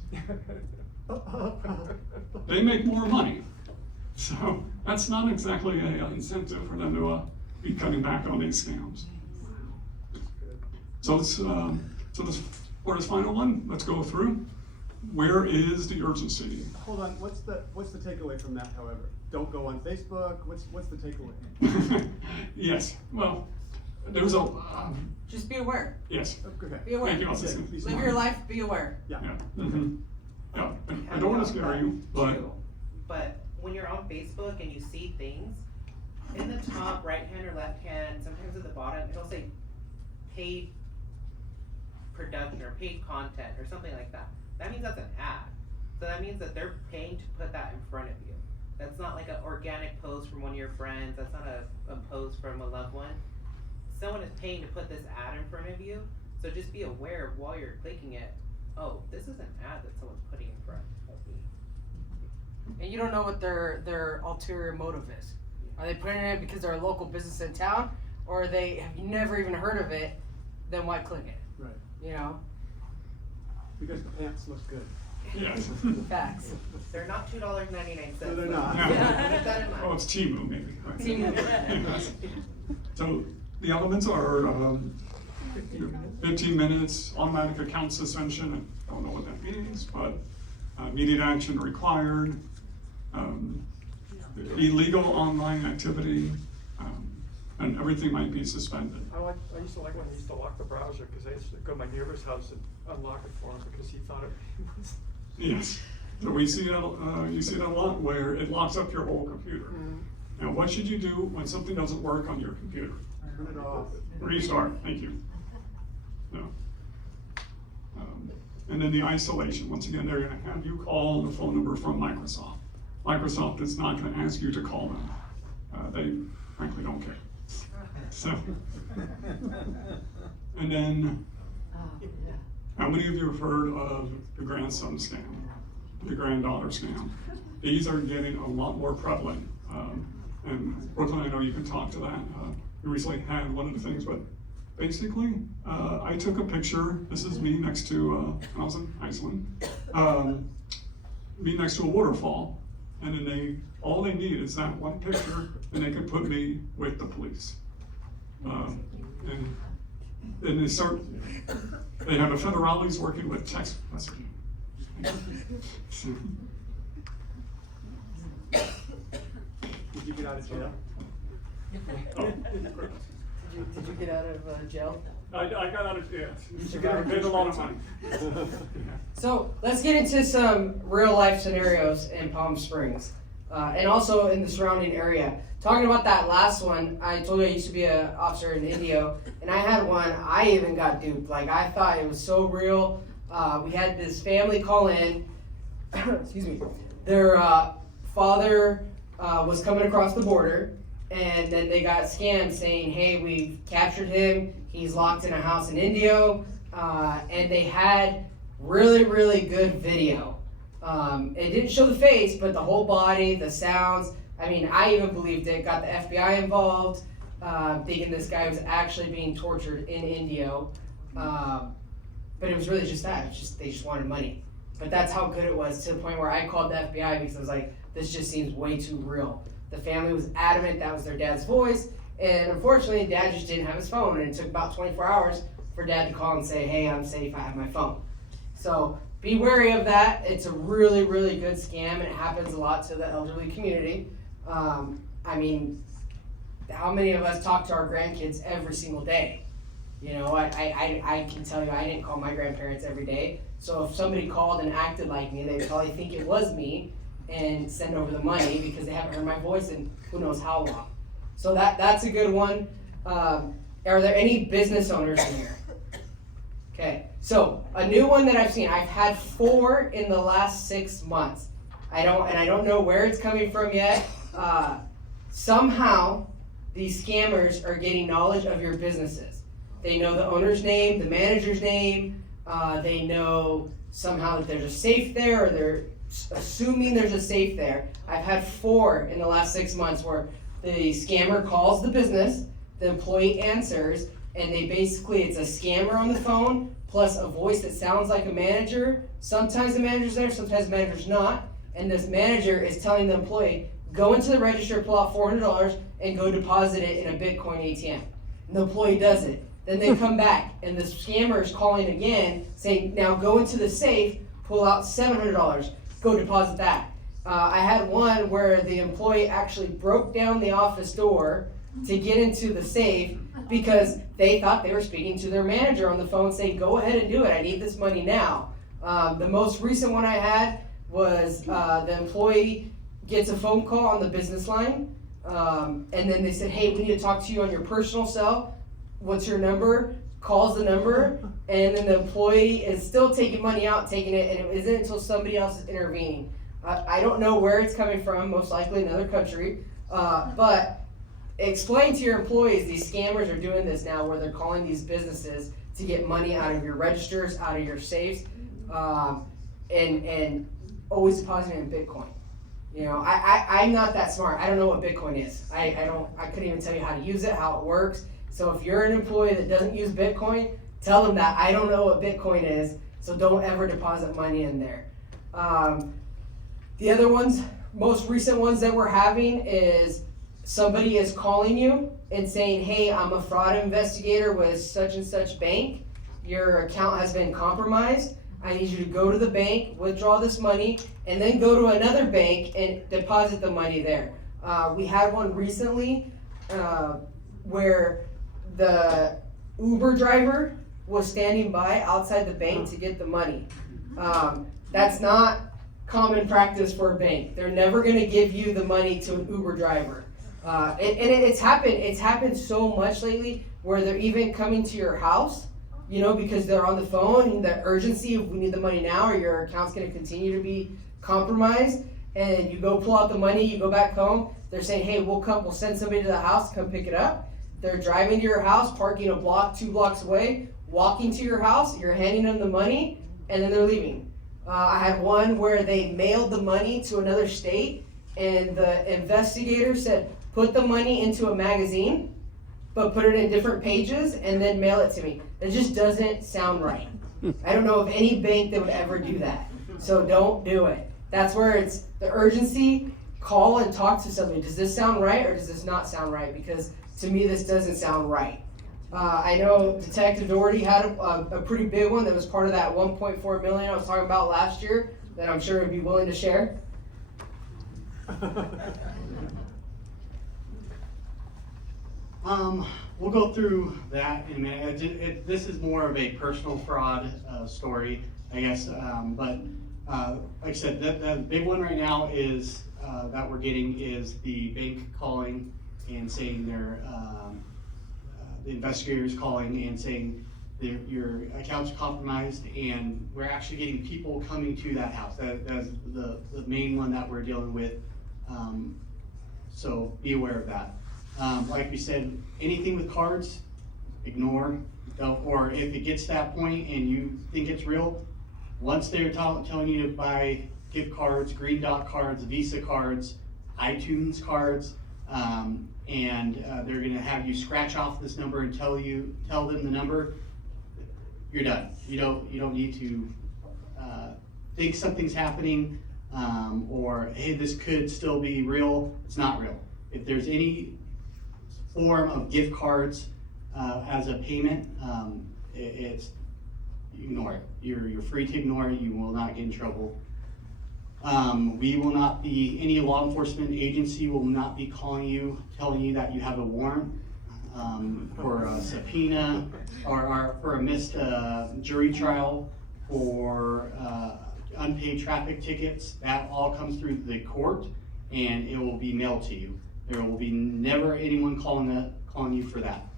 They make more money. So that's not exactly an incentive for them to be cutting back on these scams. So let's, for this final one, let's go through. Where is the urgency? Hold on, what's the takeaway from that, however? Don't go on Facebook, what's the takeaway? Yes, well, there's a, Just be aware. yes. Okay. Be aware. Thank you, Elsa. Live your life, be aware. Yeah. Yeah. Mhm. Yeah, I don't want to scare you, but Too. But when you're on Facebook and you see things, in the top right hand or left hand, sometimes at the bottom, it'll say paid production or paid content or something like that. That means that's an ad. So that means that they're paying to put that in front of you. That's not like an organic post from one of your friends. That's not a post from a loved one. Someone is paying to put this ad in front of you. So just be aware while you're clicking it, oh, this is an ad that someone's putting in front of me. And you don't know what their ulterior motive is. Are they putting it in because they're a local business in town, or have you never even heard of it? Then why click it? Right. You know, Because the pants look good. yes. facts. They're not $2.99. No, they're not. Keep that in mind. Oh, it's Temu maybe. Right? Temu. So the elements are 15 minutes, automatic account suspension, I don't know what that means, but immediate action required, illegal online activity, and everything might be suspended. I used to like when he used to lock the browser, because I used to go to my neighbor's house and unlock it for him, because he thought it was. Yes, so we see that, you see that a lot where it locks up your whole computer. Now, what should you do when something doesn't work on your computer? Turn it off. Restart, thank you. No. And then the isolation, once again, they're gonna have you call the phone number from Microsoft. Microsoft is not gonna ask you to call them. They frankly don't care. So, and then, how many of you have heard of the grandson scam, the granddaughter scam? These are getting a lot more prevalent. And Brooklyn, I know you can talk to that. We recently had one of the things, but basically, I took a picture. This is me next to, I was in Iceland, me next to a waterfall. And then all they need is that one picture, and they can put me with the police. And then they have a federales working with text messaging. Did you get out of jail? Did you get out of jail? I got out of jail. You paid a lot of money. So let's get into some real life scenarios in Palm Springs, and also in the surrounding area. Talking about that last one, I told you I used to be an officer in Indio, and I had one, I even got duped. Like, I thought it was so real. We had this family call in, excuse me, their father was coming across the border, and then they got scammed saying, hey, we've captured him, he's locked in a house in Indio, and they had really, really good video. It didn't show the face, but the whole body, the sounds, I mean, I even believed it, got the FBI involved, thinking this guy was actually being tortured in Indio. But it was really just that, they just wanted money. But that's how good it was, to the point where I called the FBI because I was like, this just seems way too real. The family was adamant that was their dad's voice, and unfortunately, dad just didn't have his phone, and it took about 24 hours for dad to call and say, hey, I'm safe, I have my phone. So be wary of that. It's a really, really good scam, and it happens a lot to the elderly community. I mean, how many of us talk to our grandkids every single day? You know, I can tell you I didn't call my grandparents every day. So if somebody called and acted like me, they'd probably think it was me and send over the money because they haven't heard my voice in who knows how long. So that's a good one. Are there any business owners in here? Okay, so a new one that I've seen, I've had 4 in the last 6 months. I don't know where it's coming from yet. Somehow, these scammers are getting knowledge of your businesses. They know the owner's name, the manager's name, they know somehow that there's a safe there, or they're assuming there's a safe there. I've had 4 in the last 6 months where the scammer calls the business, the employee answers, and it's a scammer on the phone, plus a voice that sounds like a manager. Sometimes the manager's there, sometimes the manager's not, and this manager is telling the employee, go into the register, pull out $400, and go deposit it in a Bitcoin ATM. And the employee does it. Then they come back, and the scammer is calling again, saying, now go into the safe, pull out $700, go deposit that. I had one where the employee actually broke down the office door to get into the safe because they thought they were speaking to their manager on the phone saying, go ahead and do it, I need this money now. The most recent one I had was the employee gets a phone call on the business line, and then they said, hey, we need to talk to you on your personal cell. What's your number? Calls the number, and then the employee is still taking money out, taking it, and it isn't until somebody else is intervening. I don't know where it's coming from, most likely another country, but explain to your employees these scammers are doing this now where they're calling these businesses to get money out of your registers, out of your safes, and always depositing in Bitcoin. You know, I'm not that smart. I don't know what Bitcoin is. I couldn't even tell you how to use it, how it works. So if you're an employee that doesn't use Bitcoin, tell them that I don't know what Bitcoin is, so don't ever deposit money in there. The other ones, most recent ones that we're having is somebody is calling you and saying, hey, I'm a fraud investigator with such and such bank. Your account has been compromised. I need you to go to the bank, withdraw this money, and then go to another bank and deposit the money there. We had one recently where the Uber driver was standing by outside the bank to get the money. That's not common practice for a bank. They're never gonna give you the money to an Uber driver. It's happened so much lately where they're even coming to your house, you know, because they're on the phone and the urgency of we need the money now or your account's gonna continue to be compromised, and you go pull out the money, you go back home, they're saying, hey, we'll send somebody to the house to come pick it up. They're driving to your house, parking a block, 2 blocks away, walking to your house, you're handing them the money, and then they're leaving. I had one where they mailed the money to another state, and the investigator said, put the money into a magazine, but put it in different pages, and then mail it to me. It just doesn't sound right. I don't know of any bank that would ever do that. So don't do it. That's where it's the urgency, call and talk to somebody. Does this sound right or does this not sound right? Because to me, this doesn't sound right. I know Detective Doherty had a pretty big one that was part of that 1.4 million I was talking about last year that I'm sure would be willing to share. We'll go through that in a minute. This is more of a personal fraud story, I guess. But like I said, the big one right now is that we're getting is the bank calling and saying the investigators calling and saying your account's compromised, and we're actually getting people coming to that house. That's the main one that we're dealing with. So be aware of that. Like we said, anything with cards, ignore. Or if it gets to that point and you think it's real, once they're telling you to buy gift cards, Green Dot cards, Visa cards, iTunes cards, and they're gonna have you scratch off this number and tell them the number, you're done. You don't need to think something's happening, or hey, this could still be real. It's not real. If there's any form of gift cards as a payment, ignore it. You're free to ignore it. You will not get in trouble. We will not be, any law enforcement agency will not be calling you, telling you that you have a warrant for a subpoena or for a missed jury trial or unpaid traffic tickets. That all comes through the court and it will be mailed to you. There will be never anyone calling you for that.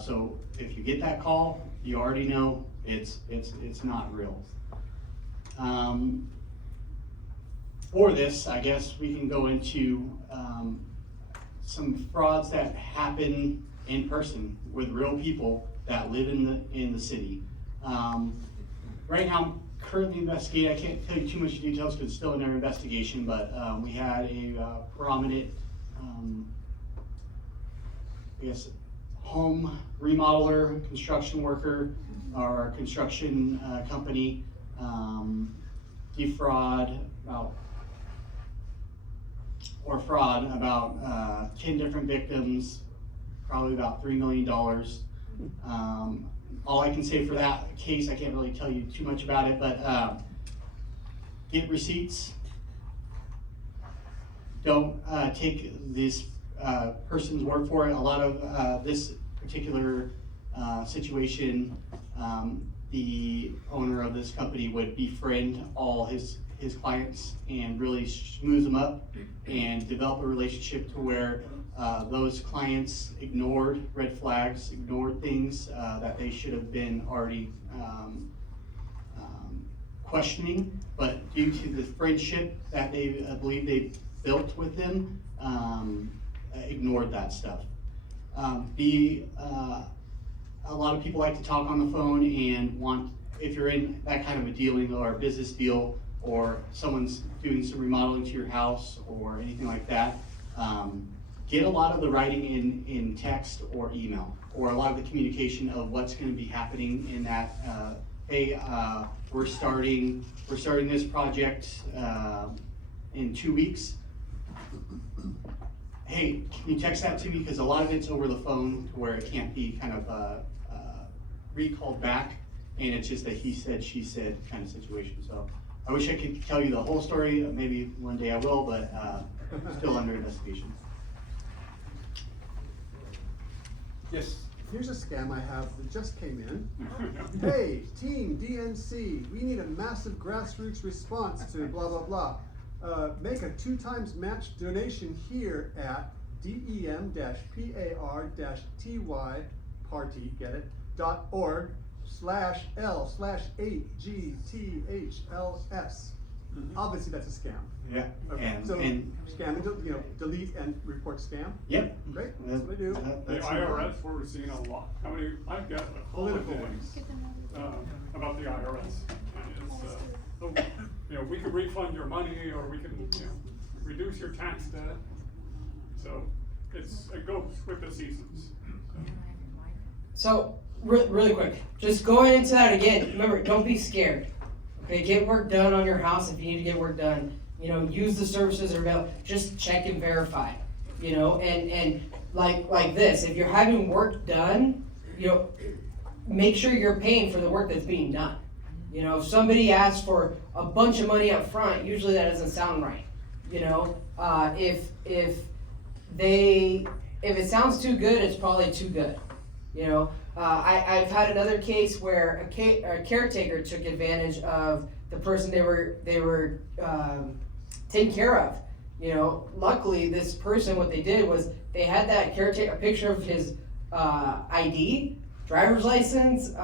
So if you get that call, you already know it's not real. For this, I guess we can go into some frauds that happen in person with real people that live in the city. Right now, I'm currently investigating. I can't tell you too much details because it's still in our investigation, but we had a prominent, I guess, home remodeler, construction worker, or construction company defraud fraud about 10 different victims, probably about $3 million. All I can say for that case, I can't really tell you too much about it, but get receipts. Don't take this person's word for it. A lot of this particular situation, the owner of this company would befriend all his clients and really smooth them up and develop a relationship to where those clients ignored red flags, ignored things that they should have been already questioning, but due to the friendship that they believe they built with them, ignored that stuff. A lot of people like to talk on the phone and want, if you're in that kind of a dealing or a business deal, or someone's doing some remodeling to your house or anything like that, get a lot of the writing in text or email, or a lot of the communication of what's going to be happening in that. Hey, we're starting this project in 2 weeks. Hey, can you text that to me? Because a lot of it's over the phone to where it can't be kind of recalled back, and it's just a he said, she said kind of situation. So I wish I could tell you the whole story. Maybe one day I will, but still under investigation. Yes. Here's a scam I have that just came in. Hey, Team DNC, we need a massive grassroots response to blah, blah, blah. Make a 2x match donation here at dem-par-ty, party, get it, .org/L/8GTHLS. Obviously, that's a scam. Yeah. Okay. So scam, delete and report scam. Yep. Great. That's what I do. The IRS, we're seeing a lot. I've got a whole Political thing ones. about the IRS. And it's, we can refund your money, or we can, reduce your tax debt. So it goes with the seasons. So, really quick, just going into that again, remember, don't be scared. Okay, get work done on your house if you need to get work done. Use the services that are available. Just check and verify. And like this, if you're having work done, make sure you're paying for the work that's being done. If somebody asks for a bunch of money up front, usually that doesn't sound right. If it sounds too good, it's probably too good. I've had another case where a caretaker took advantage of the person they were taking care of. Luckily this person, what they did was they had that caretaker, a picture of his ID, driver's license,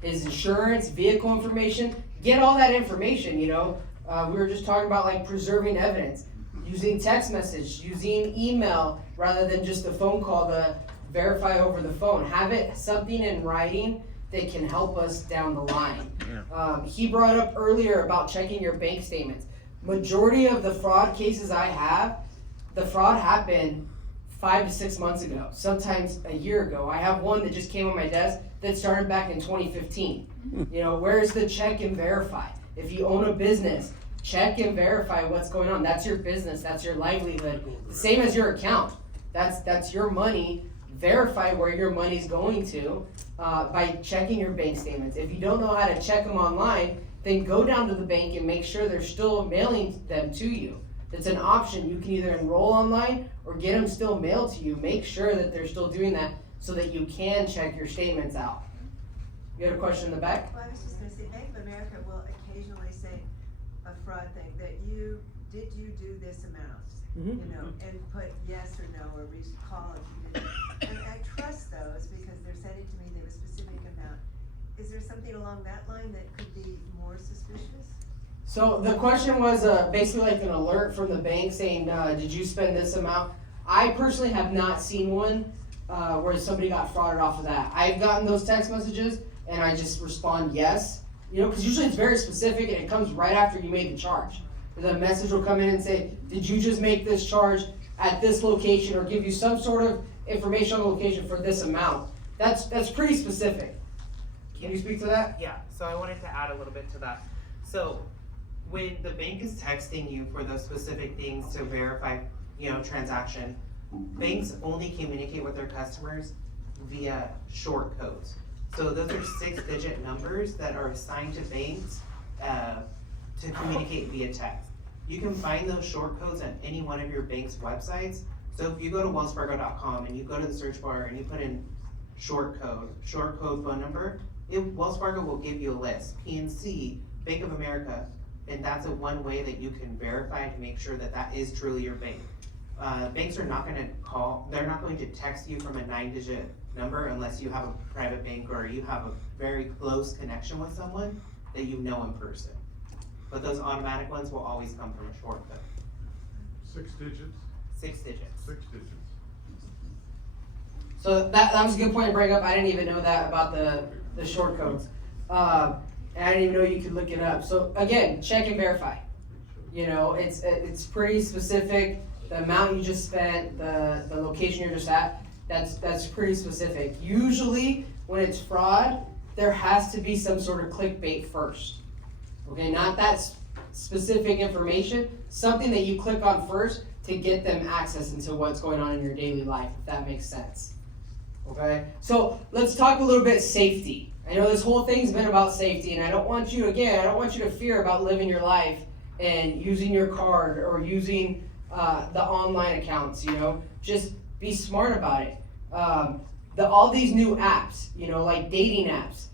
his insurance, vehicle information. Get all that information. We were just talking about like preserving evidence, using text message, using email rather than just a phone call to verify over the phone. Have it something in writing that can help us down the line. He brought up earlier about checking your bank statements. Majority of the fraud cases I have, the fraud happened 5 to 6 months ago, sometimes a year ago. I have one that just came on my desk that started back in 2015. Where's the check and verify? If you own a business, check and verify what's going on. That's your business, that's your livelihood. The same as your account. That's your money. Verify where your money's going to by checking your bank statements. If you don't know how to check them online, then go down to the bank and make sure they're still mailing them to you. It's an option. You can either enroll online or get them still mailed to you. Make sure that they're still doing that so that you can check your statements out. You had a question in the back? Well, I was just gonna say, Bank of America will occasionally say a fraud thing, that did you do this amount? And put yes or no, or recall if you didn't. And I trust those because anything along that line that could be more suspicious? So the question was basically like an alert from the bank saying, did you spend this amount? I personally have not seen one where somebody got frauded off of that. I've gotten those text messages and I just respond yes. You know, because usually it's very specific and it comes right after you made the charge. The message will come in and say, did you just make this charge at this location, or give you some sort of information on the location for this amount? That's pretty specific. Can you speak to that? Yeah, so I wanted to add a little bit to that. So when the bank is texting you for those specific things to verify, transaction, banks only communicate with their customers via short codes. So those are 6-digit numbers that are assigned to banks to communicate via text. You can find those short codes on any one of your bank's websites. So if you go to wellsfargo.com and you go to the search bar and you put in short code phone number, Wells Fargo will give you a list. PNC, Bank of America, and that's one way that you can verify to make sure that that is truly your bank. Banks are not gonna they're not going to text you from a 9-digit number unless you have a private bank or you have a very close connection with someone that you know in person. But those automatic ones will always come from a short code. 6 digits? 6 digits. 6 digits. So that was a good point to bring up. I didn't even know that about the short codes. And I didn't even know you could look it up. So again, check and verify. You know, it's pretty specific. The amount you just spent, the location you're just at, that's pretty specific. Usually when it's fraud, there has to be some sort of clickbait first. Okay, not that specific information, something that you click on first to get them access into what's going on in your daily life, if that makes sense. Okay, so let's talk a little bit safety. I know this whole thing's been about safety, and I don't want you to fear about living your life and using your card or using the online accounts, just be smart about it. All these new apps, like dating apps,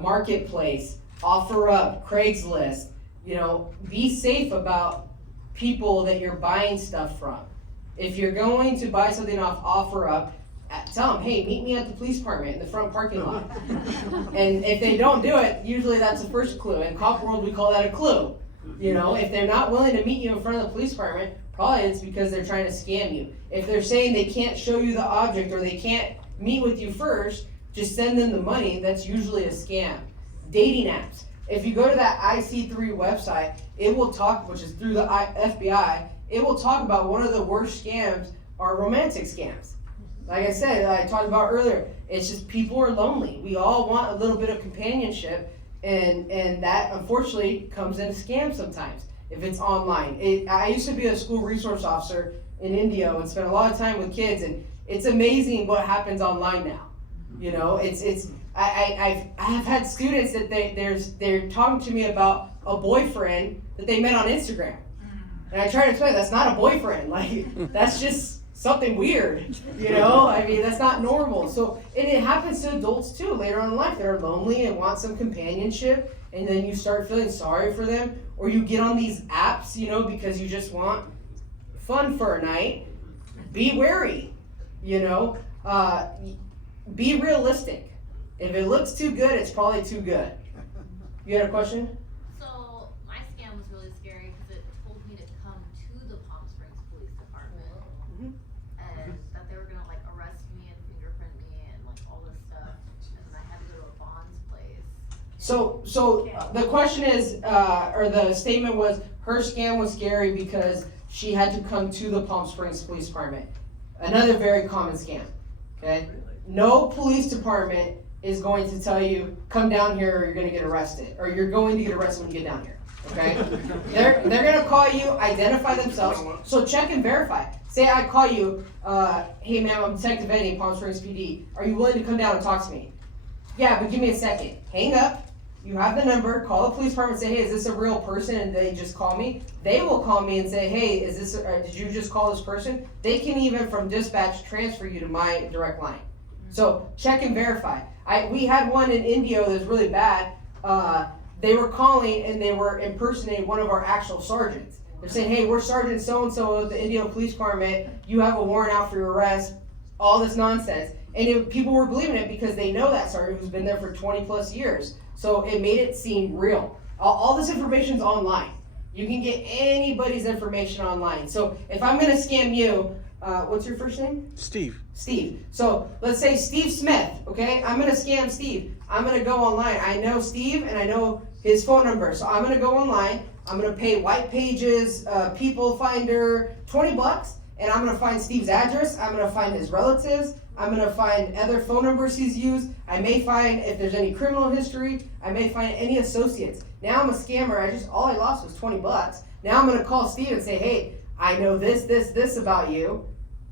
Marketplace, OfferUp, Craigslist, be safe about people that you're buying stuff from. If you're going to buy something off OfferUp, tell them, hey, meet me at the police department in the front parking lot. And if they don't do it, usually that's the first clue. In cop world, we call that a clue. If they're not willing to meet you in front of the police department, probably it's because they're trying to scam you. If they're saying they can't show you the object or they can't meet with you first, just send them the money. That's usually a scam. Dating apps. If you go to that IC3 website, it will talk, which is through the FBI, it will talk about one of the worst scams are romantic scams. Like I said, I talked about earlier, it's just people are lonely. We all want a little bit of companionship, and that unfortunately comes in a scam sometimes if it's online. I used to be a school resource officer in India and spent a lot of time with kids, and it's amazing what happens online now. I've had students that they're talking to me about a boyfriend that they met on Instagram, and I try to explain that's not a boyfriend. Like that's just something weird, that's not normal. So and it happens to adults too later on in life. They're lonely and want some companionship, and then you start feeling sorry for them, or you get on these apps, because you just want fun for a night. Be wary, be realistic. If it looks too good, it's probably too good. You had a question? So my scam was really scary because it told me to come to the Palm Springs Police Department and that they were gonna arrest me and fingerprint me and all this stuff, and then I had to go to a bonds place. So the question is, or the statement was, her scam was scary because she had to come to the Palm Springs Police Department. Another very common scam, okay? No police department is going to tell you, come down here or you're gonna get arrested, or you're going to get arrested when you get down here, okay? They're gonna call you, identify themselves, so check and verify. Say I call you, hey ma'am, I'm Detective Eddie, Palm Springs PD. Are you willing to come down and talk to me? Yeah, but give me a second. Hang up, you have the number, call the police department and say, hey, is this a real person? And they just call me. They will call me and say, hey, did you just call this person? They can even from dispatch transfer you to my direct line. So check and verify. We had one in Indio that was really bad. They were calling and they were impersonating one of our actual sergeants. They're saying, hey, we're Sergeant so-and-so of the Indio Police Department. You have a warrant out for your arrest. All this nonsense. And people were believing it because they know that sergeant who's been there for 20+ years. So it made it seem real. All this information's online. You can get anybody's information online. So if I'm gonna scam you, what's your first name? Steve. Steve. So let's say Steve Smith, okay? I'm gonna scam Steve. I'm gonna go online. I know Steve and I know his phone number. So I'm gonna go online. I'm gonna pay White Pages, People Finder, $20, and I'm gonna find Steve's address. I'm gonna find his relatives. I'm gonna find other phone numbers he's used. I may find if there's any criminal history. I may find any associates. Now I'm a scammer. All I lost was $20. Now I'm gonna call Steve and say, hey, I know this about you,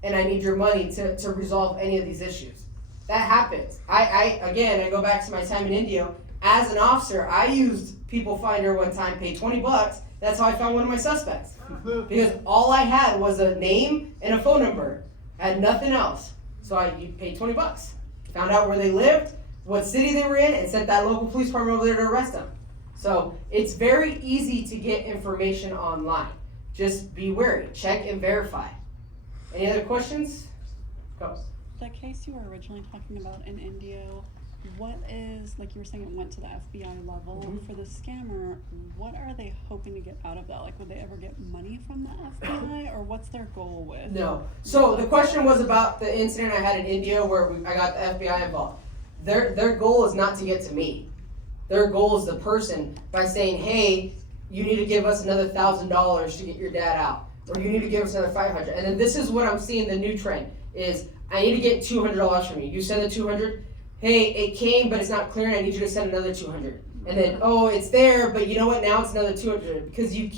and I need your money to resolve any of these issues. That happens. I go back to my time in India. As an officer, I used People Finder one time, paid $20. That's how I found one of my suspects. Because all I had was a name and a phone number. I had nothing else. So I paid $20. Found out where they lived, what city they were in, and sent that local police department over there to arrest them. So it's very easy to get information online. Just be wary, check and verify. Any other questions? Go. The case you were originally talking about in India, what is, like you were saying it went to the FBI level, for the scammer, what are they hoping to get out of that? Like would they ever get money from the FBI or what's their goal with? No. So the question was about the incident I had in India where I got the FBI involved. Their goal is not to get to me. Their goal is the person by saying, hey, you need to give us another $1,000 to get your dad out. Or you need to give us another $500. And then this is what I'm seeing the new trend is I need to get $200 from you. You send the $200. Hey, it came, but it's not clear, and I need you to send another $200. And then, oh, it's there, but you know what? Now it's another $200 because they're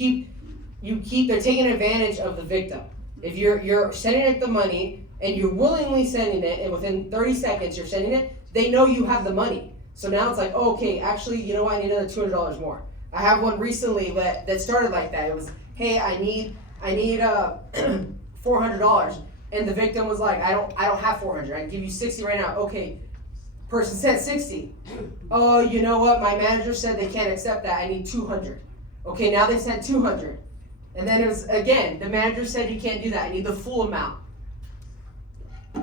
taking advantage of the victim. If you're sending it the money and you're willingly sending it, and within 30 seconds you're sending it, they know you have the money. So now it's like, oh, okay, actually, you know what? I need another $200 more. I have one recently that started like that. It was, hey, I need $400, and the victim was like, I don't have 400. I can give you 60 right now. Okay. Person said 60. Oh, you know what? My manager said they can't accept that. I need 200. Okay, now they sent 200. And then it was, again, the manager said you can't do that. I need the full amount.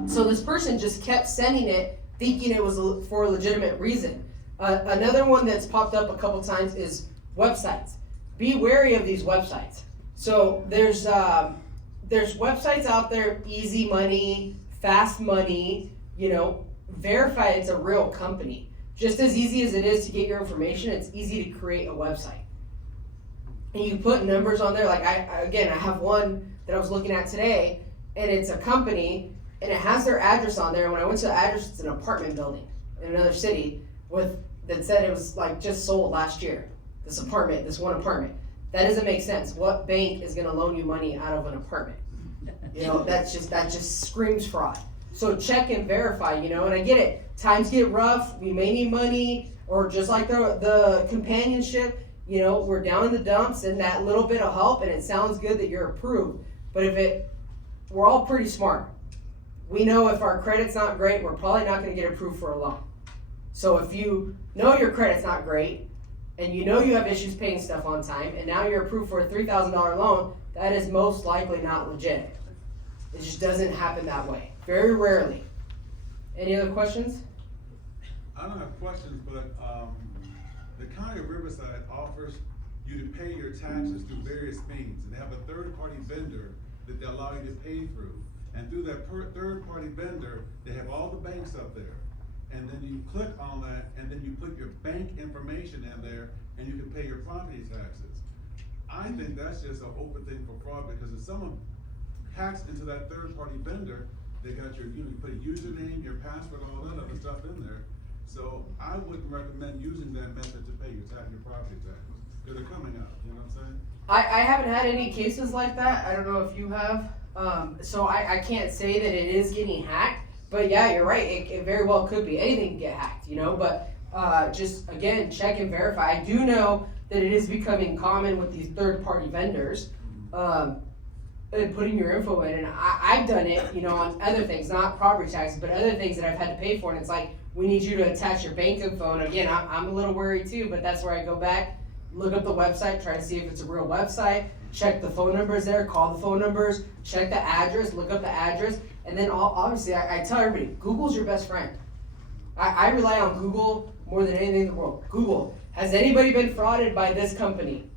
So this person just kept sending it, thinking it was for a legitimate reason. Another one that's popped up a couple times is websites. Be wary of these websites. So there's websites out there, easy money, fast money, verify it's a real company. Just as easy as it is to get your information, it's easy to create a website. And you put numbers on there, like I have one that I was looking at today, and it's a company, and it has their address on there, and when I went to the address, it's an apartment building in another city that said it was like just sold last year, this one apartment. That doesn't make sense. What bank is gonna loan you money out of an apartment? That just screams fraud. So check and verify, and I get it. Times get rough, we may need money, or just like the companionship, we're down in the dumps and that little bit of help and it sounds good that you're approved. But we're all pretty smart. We know if our credit's not great, we're probably not gonna get approved for a loan. So if you know your credit's not great, and you know you have issues paying stuff on time, and now you're approved for a $3,000 loan, that is most likely not legit. It just doesn't happen that way. Very rarely. Any other questions? I don't have questions, but the County of Riverside offers you to pay your taxes through various means, and they have a third-party vendor that they allow you to pay through. And through that third-party vendor, they have all the banks up there. And then you click on that, and then you put your bank information in there, and you can pay your property taxes. I think that's just an open thing for fraud, because if someone hacks into that third-party vendor, they got you put a username, your password, all that other stuff in there. So I wouldn't recommend using that method to pay your property taxes, because they're coming out, you know what I'm saying? I haven't had any cases like that. I don't know if you have. So I can't say that it is getting hacked. But yeah, you're right. It very well could be. Anything can get hacked, But just, again, check and verify. I do know that it is becoming common with these third-party vendors and putting your info in. And I've done it, on other things, not property taxes, but other things that I've had to pay for. And it's like, we need you to attach your bank info. And again, I'm a little worried too, but that's where I go back, look up the website, try to see if it's a real website. check the phone numbers there, call the phone numbers, check the address, look up the address, and then obviously I tell everybody, Google's your best friend. I rely on Google more than anything in the world. Google, has anybody been frauded by this company?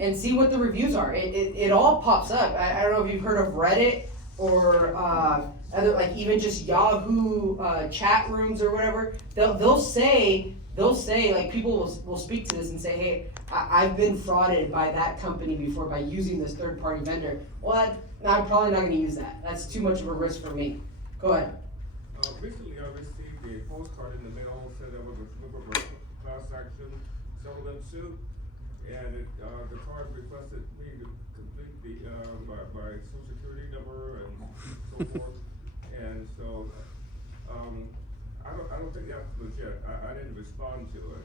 And see what the reviews are. It all pops up. I don't know if you've heard of Reddit or other, like even just Yahoo chat rooms or whatever. They'll say like people will speak to this and say, hey, I've been frauded by that company before by using this third party vendor. Well, I'm probably not going to use that. That's too much of a risk for me. Go ahead. Recently I received a postcard in the mail said there was a class action settlement suit, and the card requested me to complete my social security number and so forth, and so I don't think that's legit. I didn't respond to it.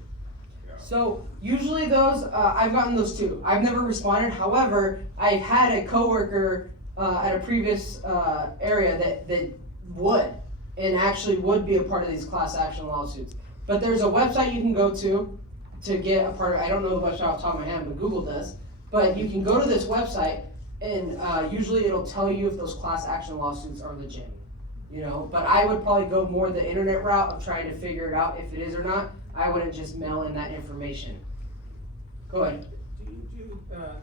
Yeah. So usually those, I've gotten those too. I've never responded. However, I've had a coworker at a previous area that would, and actually would be a part of these class action lawsuits. But there's a website you can go to get a part of, I don't know the website off the top of my head, but Google does. But you can go to this website and usually it'll tell you if those class action lawsuits are legit. You know, but I would probably go more the internet route of trying to figure it out if it is or not. I wouldn't just mail in that information. Go ahead. Do you do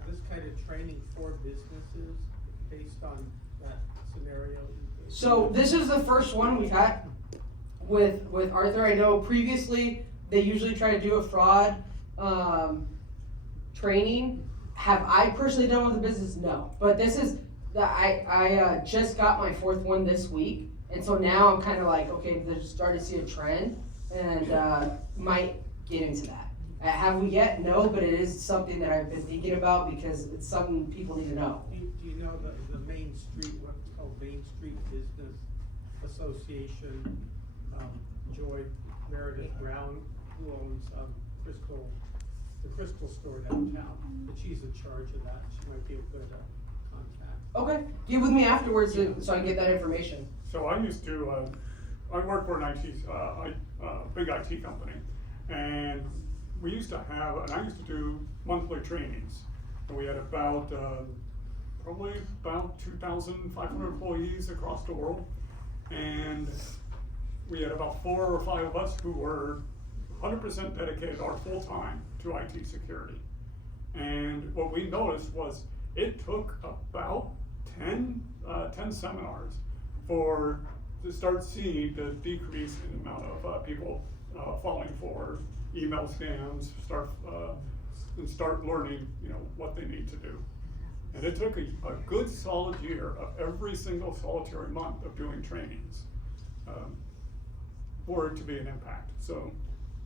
this kind of training for businesses based on that scenario? So this is the first one we've had with Arthur. I know previously they usually try to do a fraud training. Have I personally done with the business? No. But this is, I just got my fourth one this week. And so now I'm kind of like, okay, they're starting to see a trend and might get into that. Have we yet? No, but it is something that I've been thinking about because it's something people need to know. Do you know the Main Street, what's called Main Street Business Association, Joy Meredith Brown, who owns the Crystal store downtown, but she's in charge of that. She might be a good contact. Okay, get with me afterwards so I can get that information. So I used to, I work for an big IT company, and we used to have, and I used to do monthly trainings. And we had about, probably about 2,500 employees across the world. And we had about 4 or 5 of us who were 100% dedicated or full-time to IT security. And what we noticed was it took about 10 seminars to start seeing the decrease in the amount of people falling for email scams, start learning, what they need to do. And it took a good solid year of every single solitary month of doing trainings for it to be an impact. So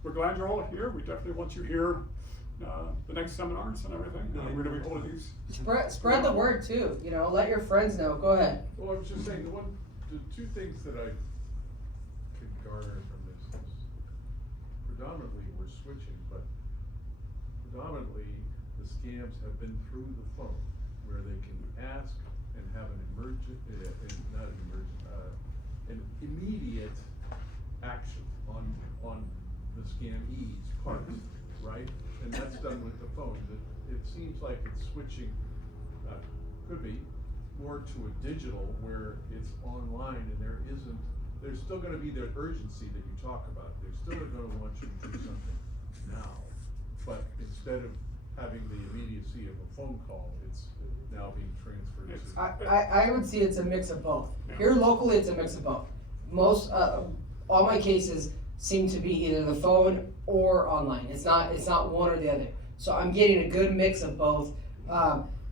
we're glad you're all here. We definitely want you here the next seminars and everything. We're gonna be holding these. Spread the word too, let your friends know. Go ahead. Well, I was just saying, the two things that I could garner from this is predominantly we're switching, but predominantly the scams have been through the phone, where they can ask and have an an immediate action on the scamee's part, right? And that's done with the phone. It seems like it's switching, could be, more to a digital where it's online and there's still gonna be the urgency that you talk about. They're still gonna want you to do something now. But instead of having the immediacy of a phone call, it's now being transferred to. I would see it's a mix of both. Here locally, it's a mix of both. Most, all my cases seem to be either the phone or online. It's not one or the other. So I'm getting a good mix of both.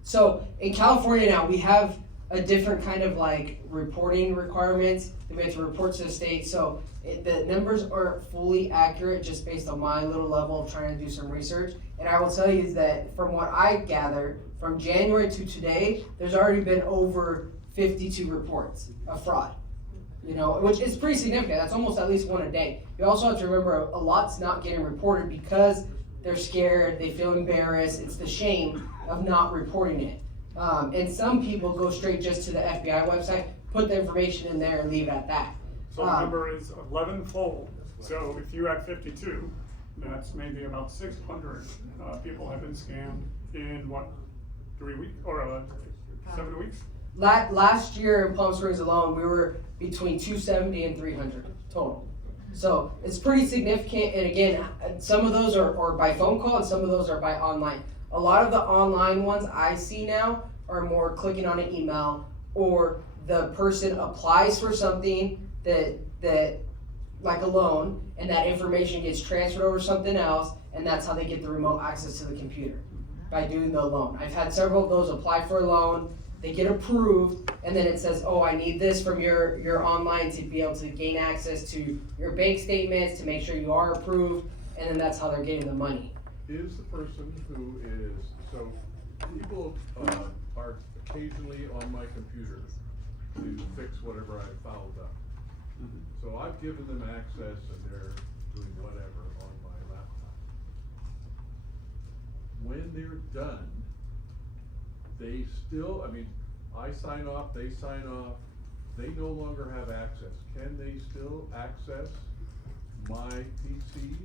So in California now, we have a different kind of like reporting requirements that we have to report to the state. So the numbers aren't fully accurate just based on my little level of trying to do some research. And I will tell you that from what I gather, from January to today, there's already been over 52 reports of fraud. Which is pretty significant. That's almost at least one a day. You also have to remember a lot's not getting reported because they're scared, they feel embarrassed. It's the shame of not reporting it. And some people go straight just to the FBI website, put the information in there and leave it at that. So the number is 11-fold. So if you had 52, that's maybe about 600 people have been scammed in 3 weeks, or 7 weeks. Last year in Palm Springs alone, we were between 270 and 300 total. So it's pretty significant, and again, some of those are by phone call and some of those are by online. A lot of the online ones I see now are more clicking on an email, or the person applies for something that like a loan, and that information gets transferred over to something else, and that's how they get the remote access to the computer, by doing the loan. I've had several of those apply for a loan, they get approved, and then it says, oh, I need this from your online to be able to gain access to your bank statements, to make sure you are approved, and then that's how they're getting the money. Is the person who is, so people are occasionally on my computer to fix whatever I fouled up. So I've given them access and they're doing whatever on my laptop. When they're done, they still, I mean, I sign off, they sign off, they no longer have access. Can they still access my PC?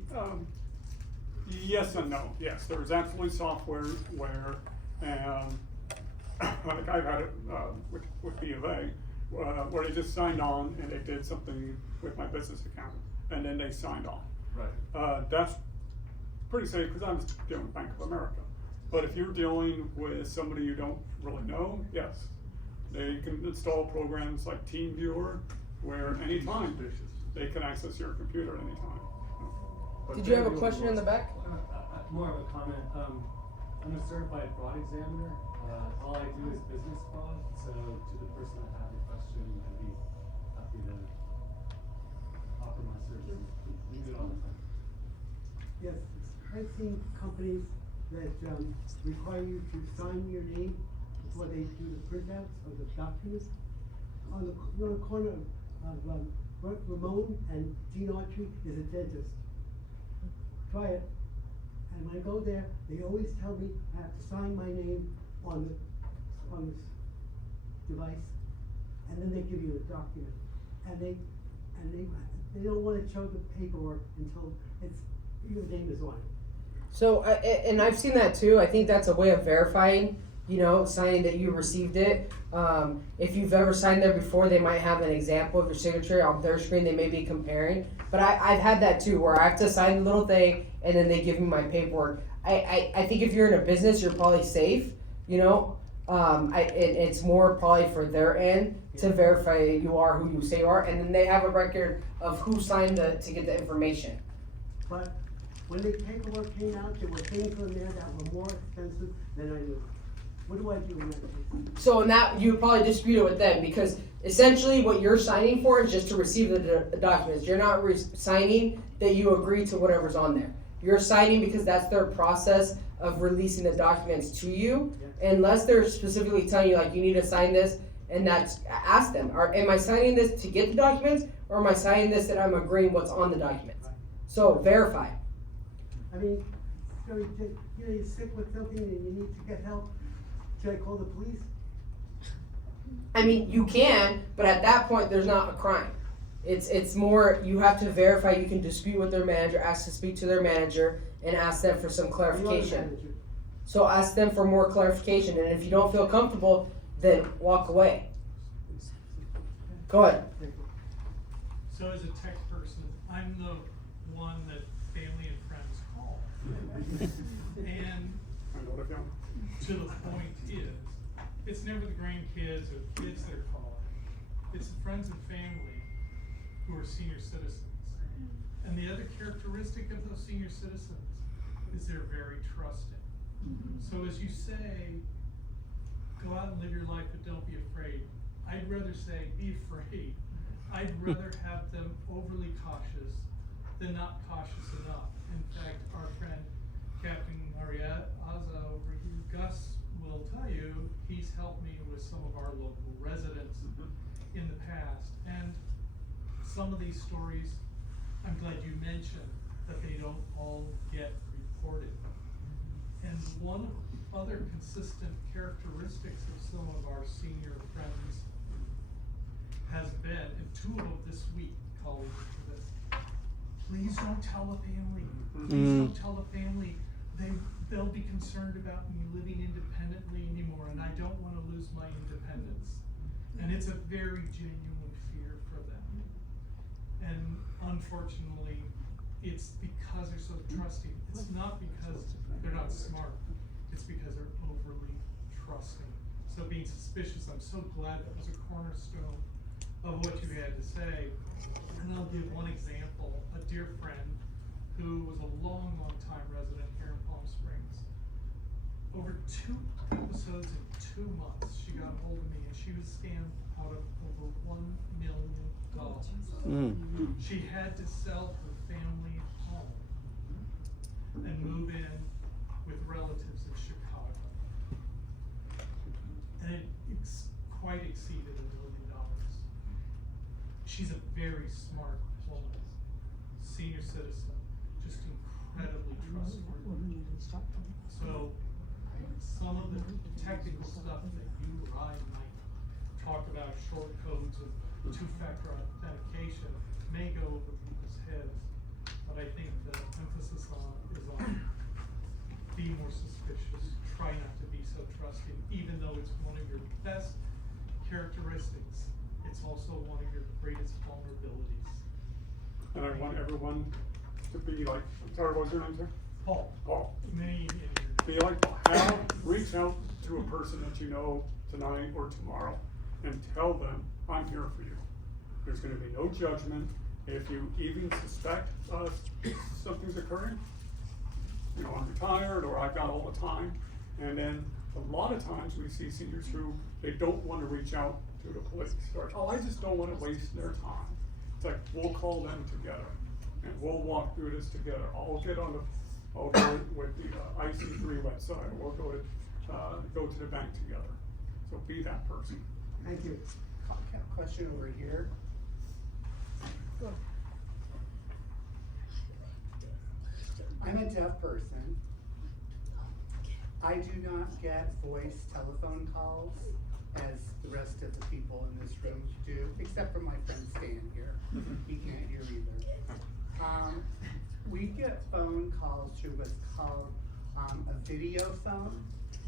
Yes and no. Yes, there's absolutely software where, like I've had it with B of A, where they just signed on and they did something with my business account, and then they signed on. Right. That's pretty safe because I'm dealing with Bank of America. But if you're dealing with somebody you don't really know, yes, they can install programs like TeamViewer, where anytime they can access your computer at any time. Did you have a question in the back? More of a comment. I'm a certified fraud examiner. All I do is business fraud. So to the person that has a question, I'd be happy to offer my services. We do it all the time. Yes, I've seen companies that require you to sign your name before they do the printouts of the documents. On the corner of Ramon and Gene Autry is a dentist. Try it. And when I go there, they always tell me I have to sign my name on this device, and then they give you a document. And they don't want to show the paperwork until your name is on it. So, and I've seen that too. I think that's a way of verifying, signing that you received it. If you've ever signed there before, they might have an example of your signature on their screen. They may be comparing. But I've had that too, where I have to sign a little thing and then they give me my paperwork. I think if you're in a business, you're probably safe, it's more probably for their end to verify you are who you say you are, and then they have a record of who signed to get the information. But when the paperwork came out, there were things on there that were more expensive than I knew. What do I do in that case? So in that, you would probably dispute it with them, because essentially what you're signing for is just to receive the documents. You're not signing that you agree to whatever's on there. You're signing because that's their process of releasing the documents to you, unless they're specifically telling you, like, you need to sign this, and that's, ask them, am I signing this to get the documents, or am I signing this that I'm agreeing what's on the documents? So verify. I mean, so you're sick with something and you need to get help. Should I call the police? I mean, you can, but at that point, there's not a crime. It's more, you have to verify, you can dispute with their manager, ask to speak to their manager, and ask them for some clarification. So ask them for more clarification, and if you don't feel comfortable, then walk away. Go ahead. So as a tech person, I'm the one that family and friends call. And to the point is, it's never the grandkids or the kids that are calling. It's the friends and family who are senior citizens. And the other characteristic of those senior citizens is they're very trusting. So as you say, go out and live your life, but don't be afraid. I'd rather say, be afraid. I'd rather have them overly cautious than not cautious enough. In fact, our friend Captain Mariette Aza over here, Gus, will tell you he's helped me with some of our local residents in the past. And some of these stories, I'm glad you mentioned that they don't all get reported. And one other consistent characteristics of some of our senior friends has been, and two of them this week called for this, please don't tell the family. Please don't tell the family. they'll be concerned about me living independently anymore, and I don't wanna lose my independence. And it's a very genuine fear for them. And unfortunately, it's because they're so trusting. It's not because they're not smart, it's because they're overly trusting. So being suspicious, I'm so glad that was a cornerstone of what you had to say. And I'll give one example. A dear friend who was a long, long time resident here in Palm Springs. Over 2 episodes in 2 months, she got a hold of me and she was scammed out of over $1 million. She had to sell her family home and move in with relatives in Chicago. And it quite exceeded $1 million. She's a very smart woman, senior citizen, just incredibly trustworthy. So some of the technical stuff that you or I might talk about, short codes of two-factor authentication, may go over people's heads. But I think the emphasis is on be more suspicious, try not to be so trusting, even though it's one of your best characteristics, it's also one of your greatest vulnerabilities. And I want everyone to be like, sorry, what was your name, sir? Paul. Paul. Many Be like, reach out to a person that you know tonight or tomorrow and tell them, I'm here for you. There's gonna be no judgment. If you even suspect something's occurring, you know, I'm retired or I've got all the time. And then a lot of times we see seniors who, they don't wanna reach out to the police. Or, oh, I just don't wanna waste their time. It's like, we'll call them together and we'll walk through this together. I'll go with the IC3 website, or we'll go to the bank together. So be that person. Thank you. Question over here. I'm a deaf person. I do not get voice telephone calls as the rest of the people in this room do, except for my friend Stan here. He can't hear either. We get phone calls through what's called a video phone,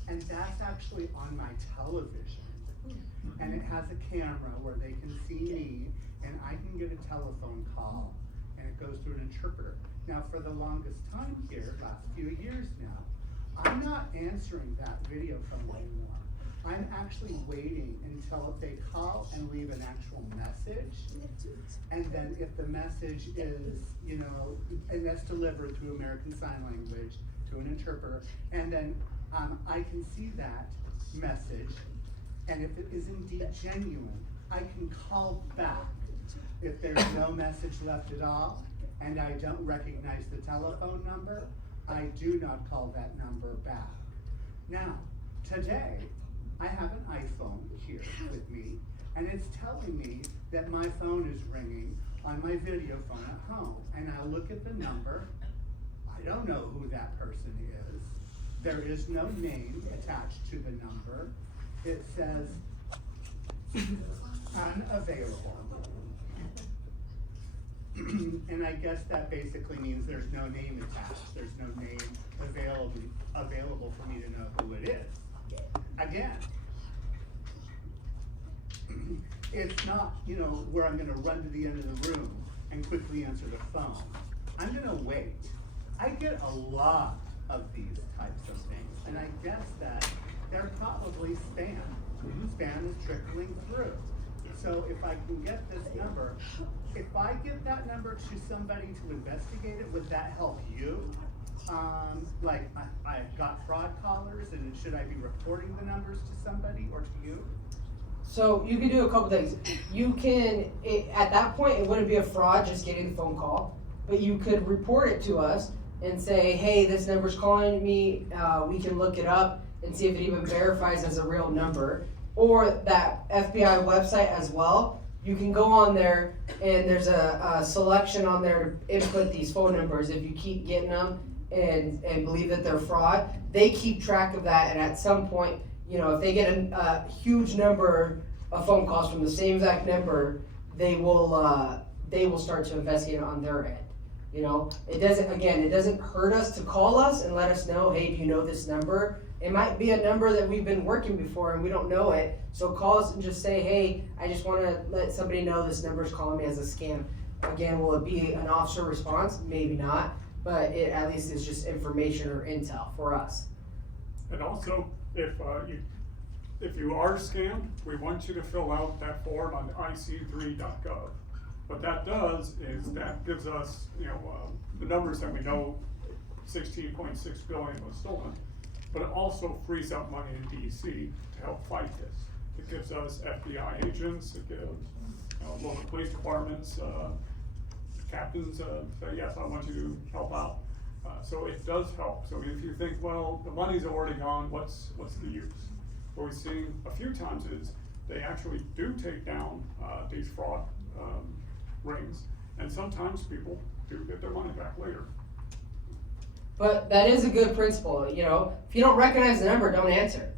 and that's actually on my television. And it has a camera where they can see me, and I can get a telephone call, and it goes through an interpreter. Now, for the longest time here, last few years now, I'm not answering that video phone anymore. I'm actually waiting until they call and leave an actual message. And then if the message is, you know, and that's delivered through American Sign Language to an interpreter, and then I can see that message, and if it is indeed genuine, I can call back. If there's no message left at all, and I don't recognize the telephone number, I do not call that number back. Now, today, I have an iPhone here with me, and it's telling me that my phone is ringing on my video phone at home. And I look at the number, I don't know who that person is. There is no name attached to the number. It says unavailable. And I guess that basically means there's no name attached. There's no name available for me to know who it is. Again, it's not, you know, where I'm gonna run to the end of the room and quickly answer the phone. I'm gonna wait. I get a lot of these types of things, and I guess that they're probably spam. Spam is trickling through. So if I can get this number, if I give that number to somebody to investigate it, would that help you? Like I got fraud callers, and should I be reporting the numbers to somebody or to you? So you can do a couple things. You can, at that point, it wouldn't be a fraud just getting the phone call, but you could report it to us and say, hey, this number's calling me. We can look it up and see if it even verifies as a real number. Or that FBI website as well. You can go on there and there's a selection on there to input these phone numbers. If you keep getting them and believe that they're fraud, they keep track of that, and at some point, you know, if they get a huge number of phone calls from the same exact number, they will start to investigate on their end. You know, it doesn't hurt us to call us and let us know, hey, do you know this number? It might be a number that we've been working before and we don't know it. So call us and just say, hey, I just want to let somebody know this number is calling me as a scam. Again, will it be an officer response? Maybe not, but it at least is just information or intel for us. And also, if you are scammed, we want you to fill out that form on ic3.gov. What that does is that gives us, the numbers that we know 16.6 billion was stolen, but it also frees up money in DC to help fight this. It gives us FBI agents, it gives local police departments, captains, say, yes, I want you to help out. So it does help. So if you think, well, the money's already gone, what's the use? What we've seen a few times is they actually do take down these fraud rings, and sometimes people do get their money back later. But that is a good principle, if you don't recognize the number, don't answer.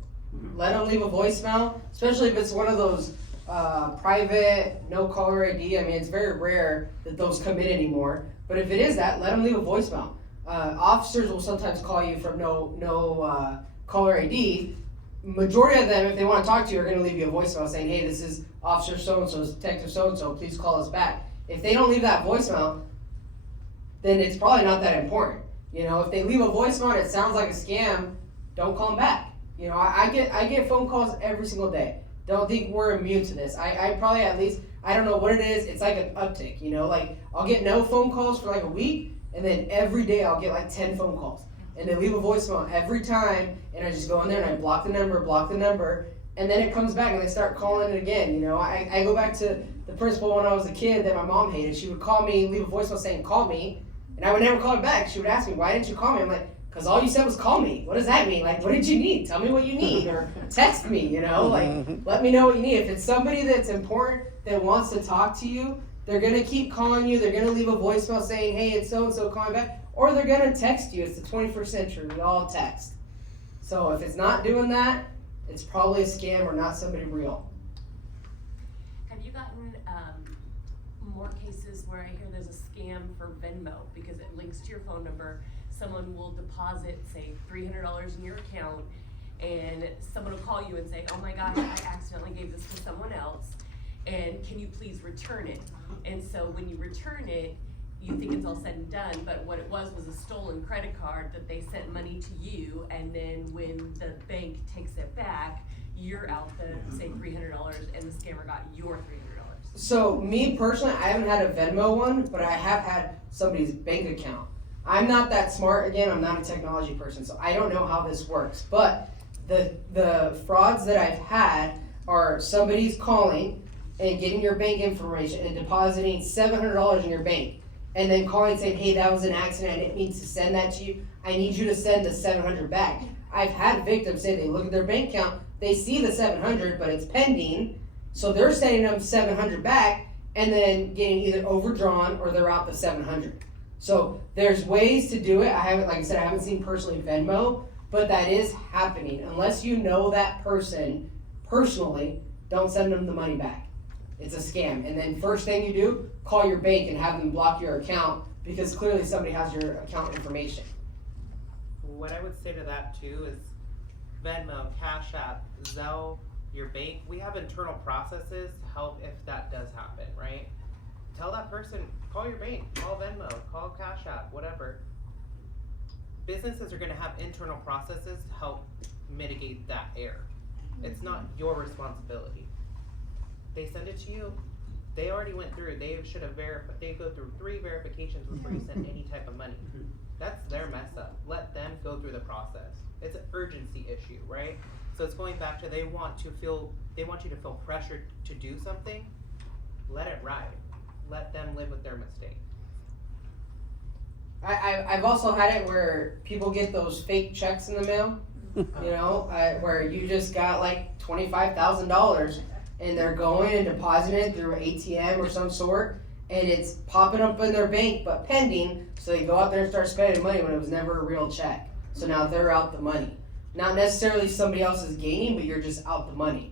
Let them leave a voicemail, especially if it's one of those private, no caller ID. I mean, it's very rare that those come in anymore, but if it is that, let them leave a voicemail. Officers will sometimes call you from no caller ID. Majority of them, if they want to talk to you, are going to leave you a voicemail saying, hey, this is Officer so-and-so, Detective so-and-so, please call us back. If they don't leave that voicemail, then it's probably not that important. If they leave a voicemail and it sounds like a scam, don't call them back. I get phone calls every single day. Don't think we're immune to this. I probably at least, I don't know what it is, it's like an uptick, like I'll get no phone calls for like a week, and then every day I'll get like 10 phone calls. And they leave a voicemail every time, and I just go in there and I block the number, and then it comes back and they start calling it again. I go back to the principal when I was a kid that my mom hated. She would call me, leave a voicemail saying, call me, and I would never call her back. She would ask me, why didn't you call me? I'm like, because all you said was call me. What does that mean? Like, what did you need? Tell me what you need, or text me, let me know what you need. If it's somebody that's important that wants to talk to you, they're gonna keep calling you, they're gonna leave a voicemail saying, hey, it's so-and-so calling back, or they're gonna text you. It's the 21st century, we all text. So if it's not doing that, it's probably a scam or not somebody real. Have you gotten more cases where I hear there's a scam for Venmo because it links to your phone number? Someone will deposit, say, $300 in your account, and someone will call you and say, oh my gosh, I accidentally gave this to someone else, and can you please return it? And so when you return it, you think it's all said and done, but what it was a stolen credit card that they sent money to you, and then when the bank takes it back, you're out the, say, $300, and the scammer got your $300. So me personally, I haven't had a Venmo one, but I have had somebody's bank account. I'm not that smart, again, I'm not a technology person, so I don't know how this works, but the frauds that I've had are somebody's calling and getting your bank information and depositing $700 in your bank, and then calling and saying, hey, that was an accident, I didn't mean to send that to you, I need you to send the $700 back. I've had victims say they look at their bank account, they see the $700, but it's pending, so they're sending them $700 back, and then getting either overdrawn or they're out the $700. So there's ways to do it. I haven't seen personally Venmo, but that is happening. Unless you know that person personally, don't send them the money back. It's a scam. And then first thing you do, call your bank and have them block your account because clearly somebody has your account information. What I would say to that too is Venmo, Cash App, Zelle, your bank, we have internal processes to help if that does happen, right? Tell that person, call your bank, call Venmo, call Cash App, whatever. Businesses are gonna have internal processes to help mitigate that error. It's not your responsibility. They send it to you, they already went through, they should have they go through 3 verifications before you send any type of money. That's their mess up. Let them go through the process. It's an urgency issue, right? So it's going back to they want you to feel pressured to do something, let it ride. Let them live with their mistake. I've also had it where people get those fake checks in the mail, where you just got like $25,000 and they're going and depositing it through an ATM or some sort, and it's popping up in their bank but pending, so they go out there and start spending money when it was never a real check. So now they're out the money. Not necessarily somebody else is gaining, but you're just out the money.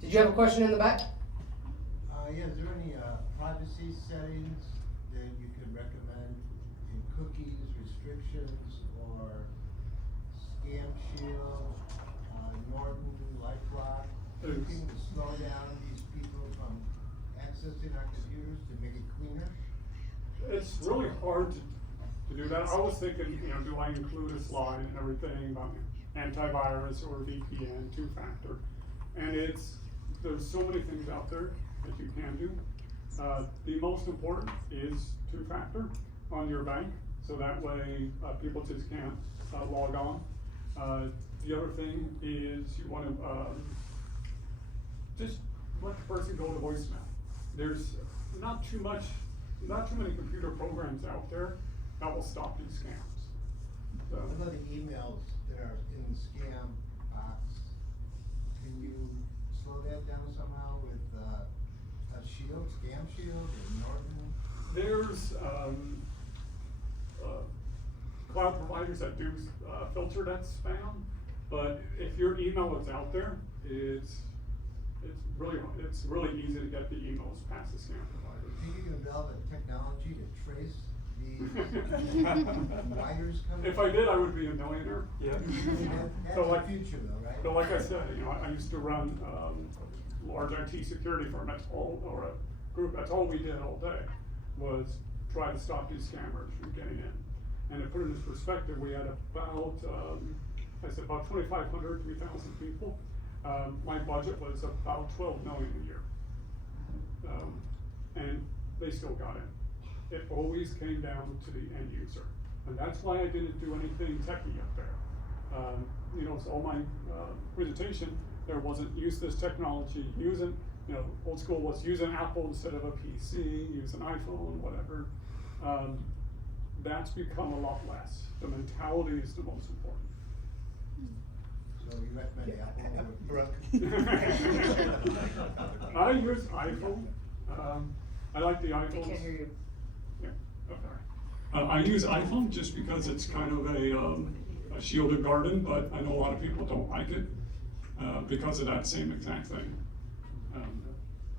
Did you have a question in the back? Yeah, is there any privacy settings that you could recommend cookies, restrictions, or Scam Shield, Norton, LifeLock, anything to slow down these people from accessing our computers to make it cleaner? It's really hard to do that. I was thinking, do I include a slide and everything about antivirus or VPN, two-factor? And there's so many things out there that you can do. The most important is two-factor on your bank, so that way people just can't log on. The other thing is you want to just let the person go to voicemail. There's not too many computer programs out there that will stop these scams. So, What about the emails that are in the scam box? Can you slow that down somehow with a shield, Scam Shield, or Norton? there's cloud providers that do filter that spam, but if your email is out there, it's really easy to get the emails past the scam provider. Do you think you can develop a technology to trace these wires coming? If I did, I would be a millionaire. Yeah. That's So the like, future though, right? But like I said, I used to run large IT security firm. That's all, or a group. That's all we did all day was try to stop these scammers from getting in. And to put it in perspective, we had about 2,500, 3,000 people. My budget was about 12 million a year, and they still got in. It always came down to the end user, and that's why I didn't do anything techie up there. So all my presentation, there wasn't use this technology, old school was use an Apple instead of a PC, use an iPhone, whatever. That's become a lot less. The mentality is the most important. So you recommend Apple? I use iPhone. I like the iPhone. I can't hear you. Yeah, okay. I use iPhone just because it's kind of a shielded garden, but I know a lot of people don't like it because of that same exact thing.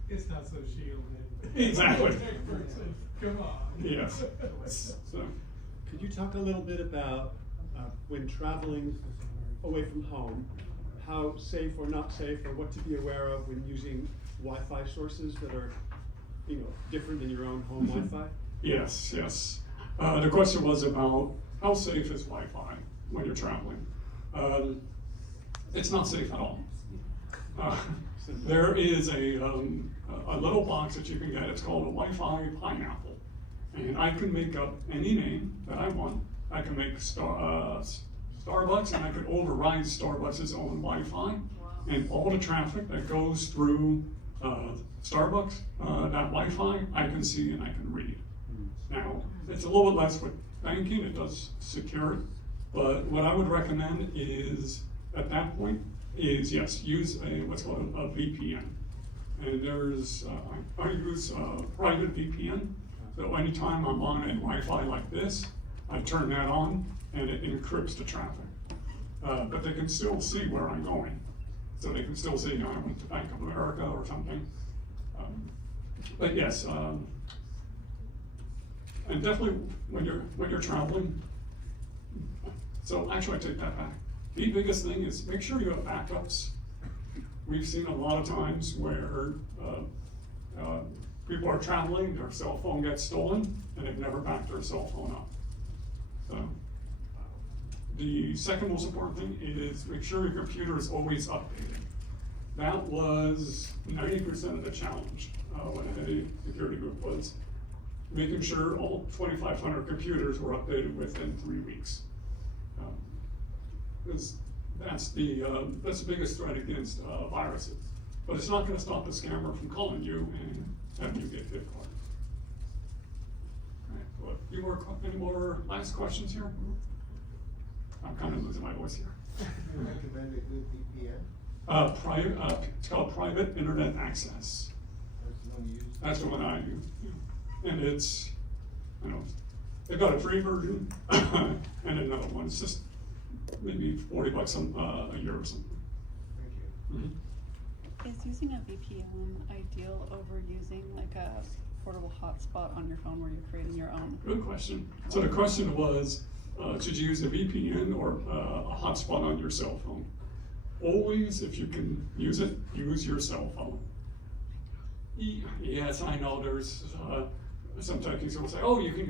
It's not so shielded. Exactly. Come on. Yes. So. Could you talk a little bit about when traveling away from home, how safe or not safe, or what to be aware of when using Wi-Fi sources that are, different than your own home Wi-Fi? Yes. The question was about how safe is Wi-Fi when you're traveling. It's not safe at all. There is a little box that you can get. It's called a Wi-Fi pineapple, and I can make up any name that I want. I can make Starbucks, and I could override Starbucks' own Wi-Fi, and all the traffic that goes through Starbucks, that Wi-Fi, I can see and I can read. Now, it's a little bit less with banking, it does secure it, but what I would recommend is, at that point, is yes, use what's called a VPN. And there's, I use private VPN, so anytime I'm on a Wi-Fi like this, I turn that on and it encrypts the traffic. But they can still see where I'm going. So they can still see, I went to Bank of America or something. But yes, and definitely when you're traveling, so actually I take that back. The biggest thing is make sure you have backups. We've seen a lot of times where people are traveling, their cell phone gets stolen, and they've never backed their cell phone up. So the second most important thing is make sure your computer is always updated. That was 90% of the challenge when the security group was making sure all 2,500 computers were updated within 3 weeks. Because that's the biggest threat against viruses. But it's not going to stop the scammer from calling you and having you get hit hard. All right, any more last questions here? I'm kind of losing my voice here. You recommend a good VPN? It's called private internet access. That's the one you use? That's the one I use. Yeah. And it's, they've got a free version and another one. It's just maybe $40 a year or something. Thank you. Mm-hmm. Is using a VPN ideal over using like a portable hotspot on your phone where you're creating your own? Good question. So the question was, should you use a VPN or a hotspot on your cell phone? Always, if you can use it, use your cell phone. Yes, I know there's, some techies will say, oh, you can go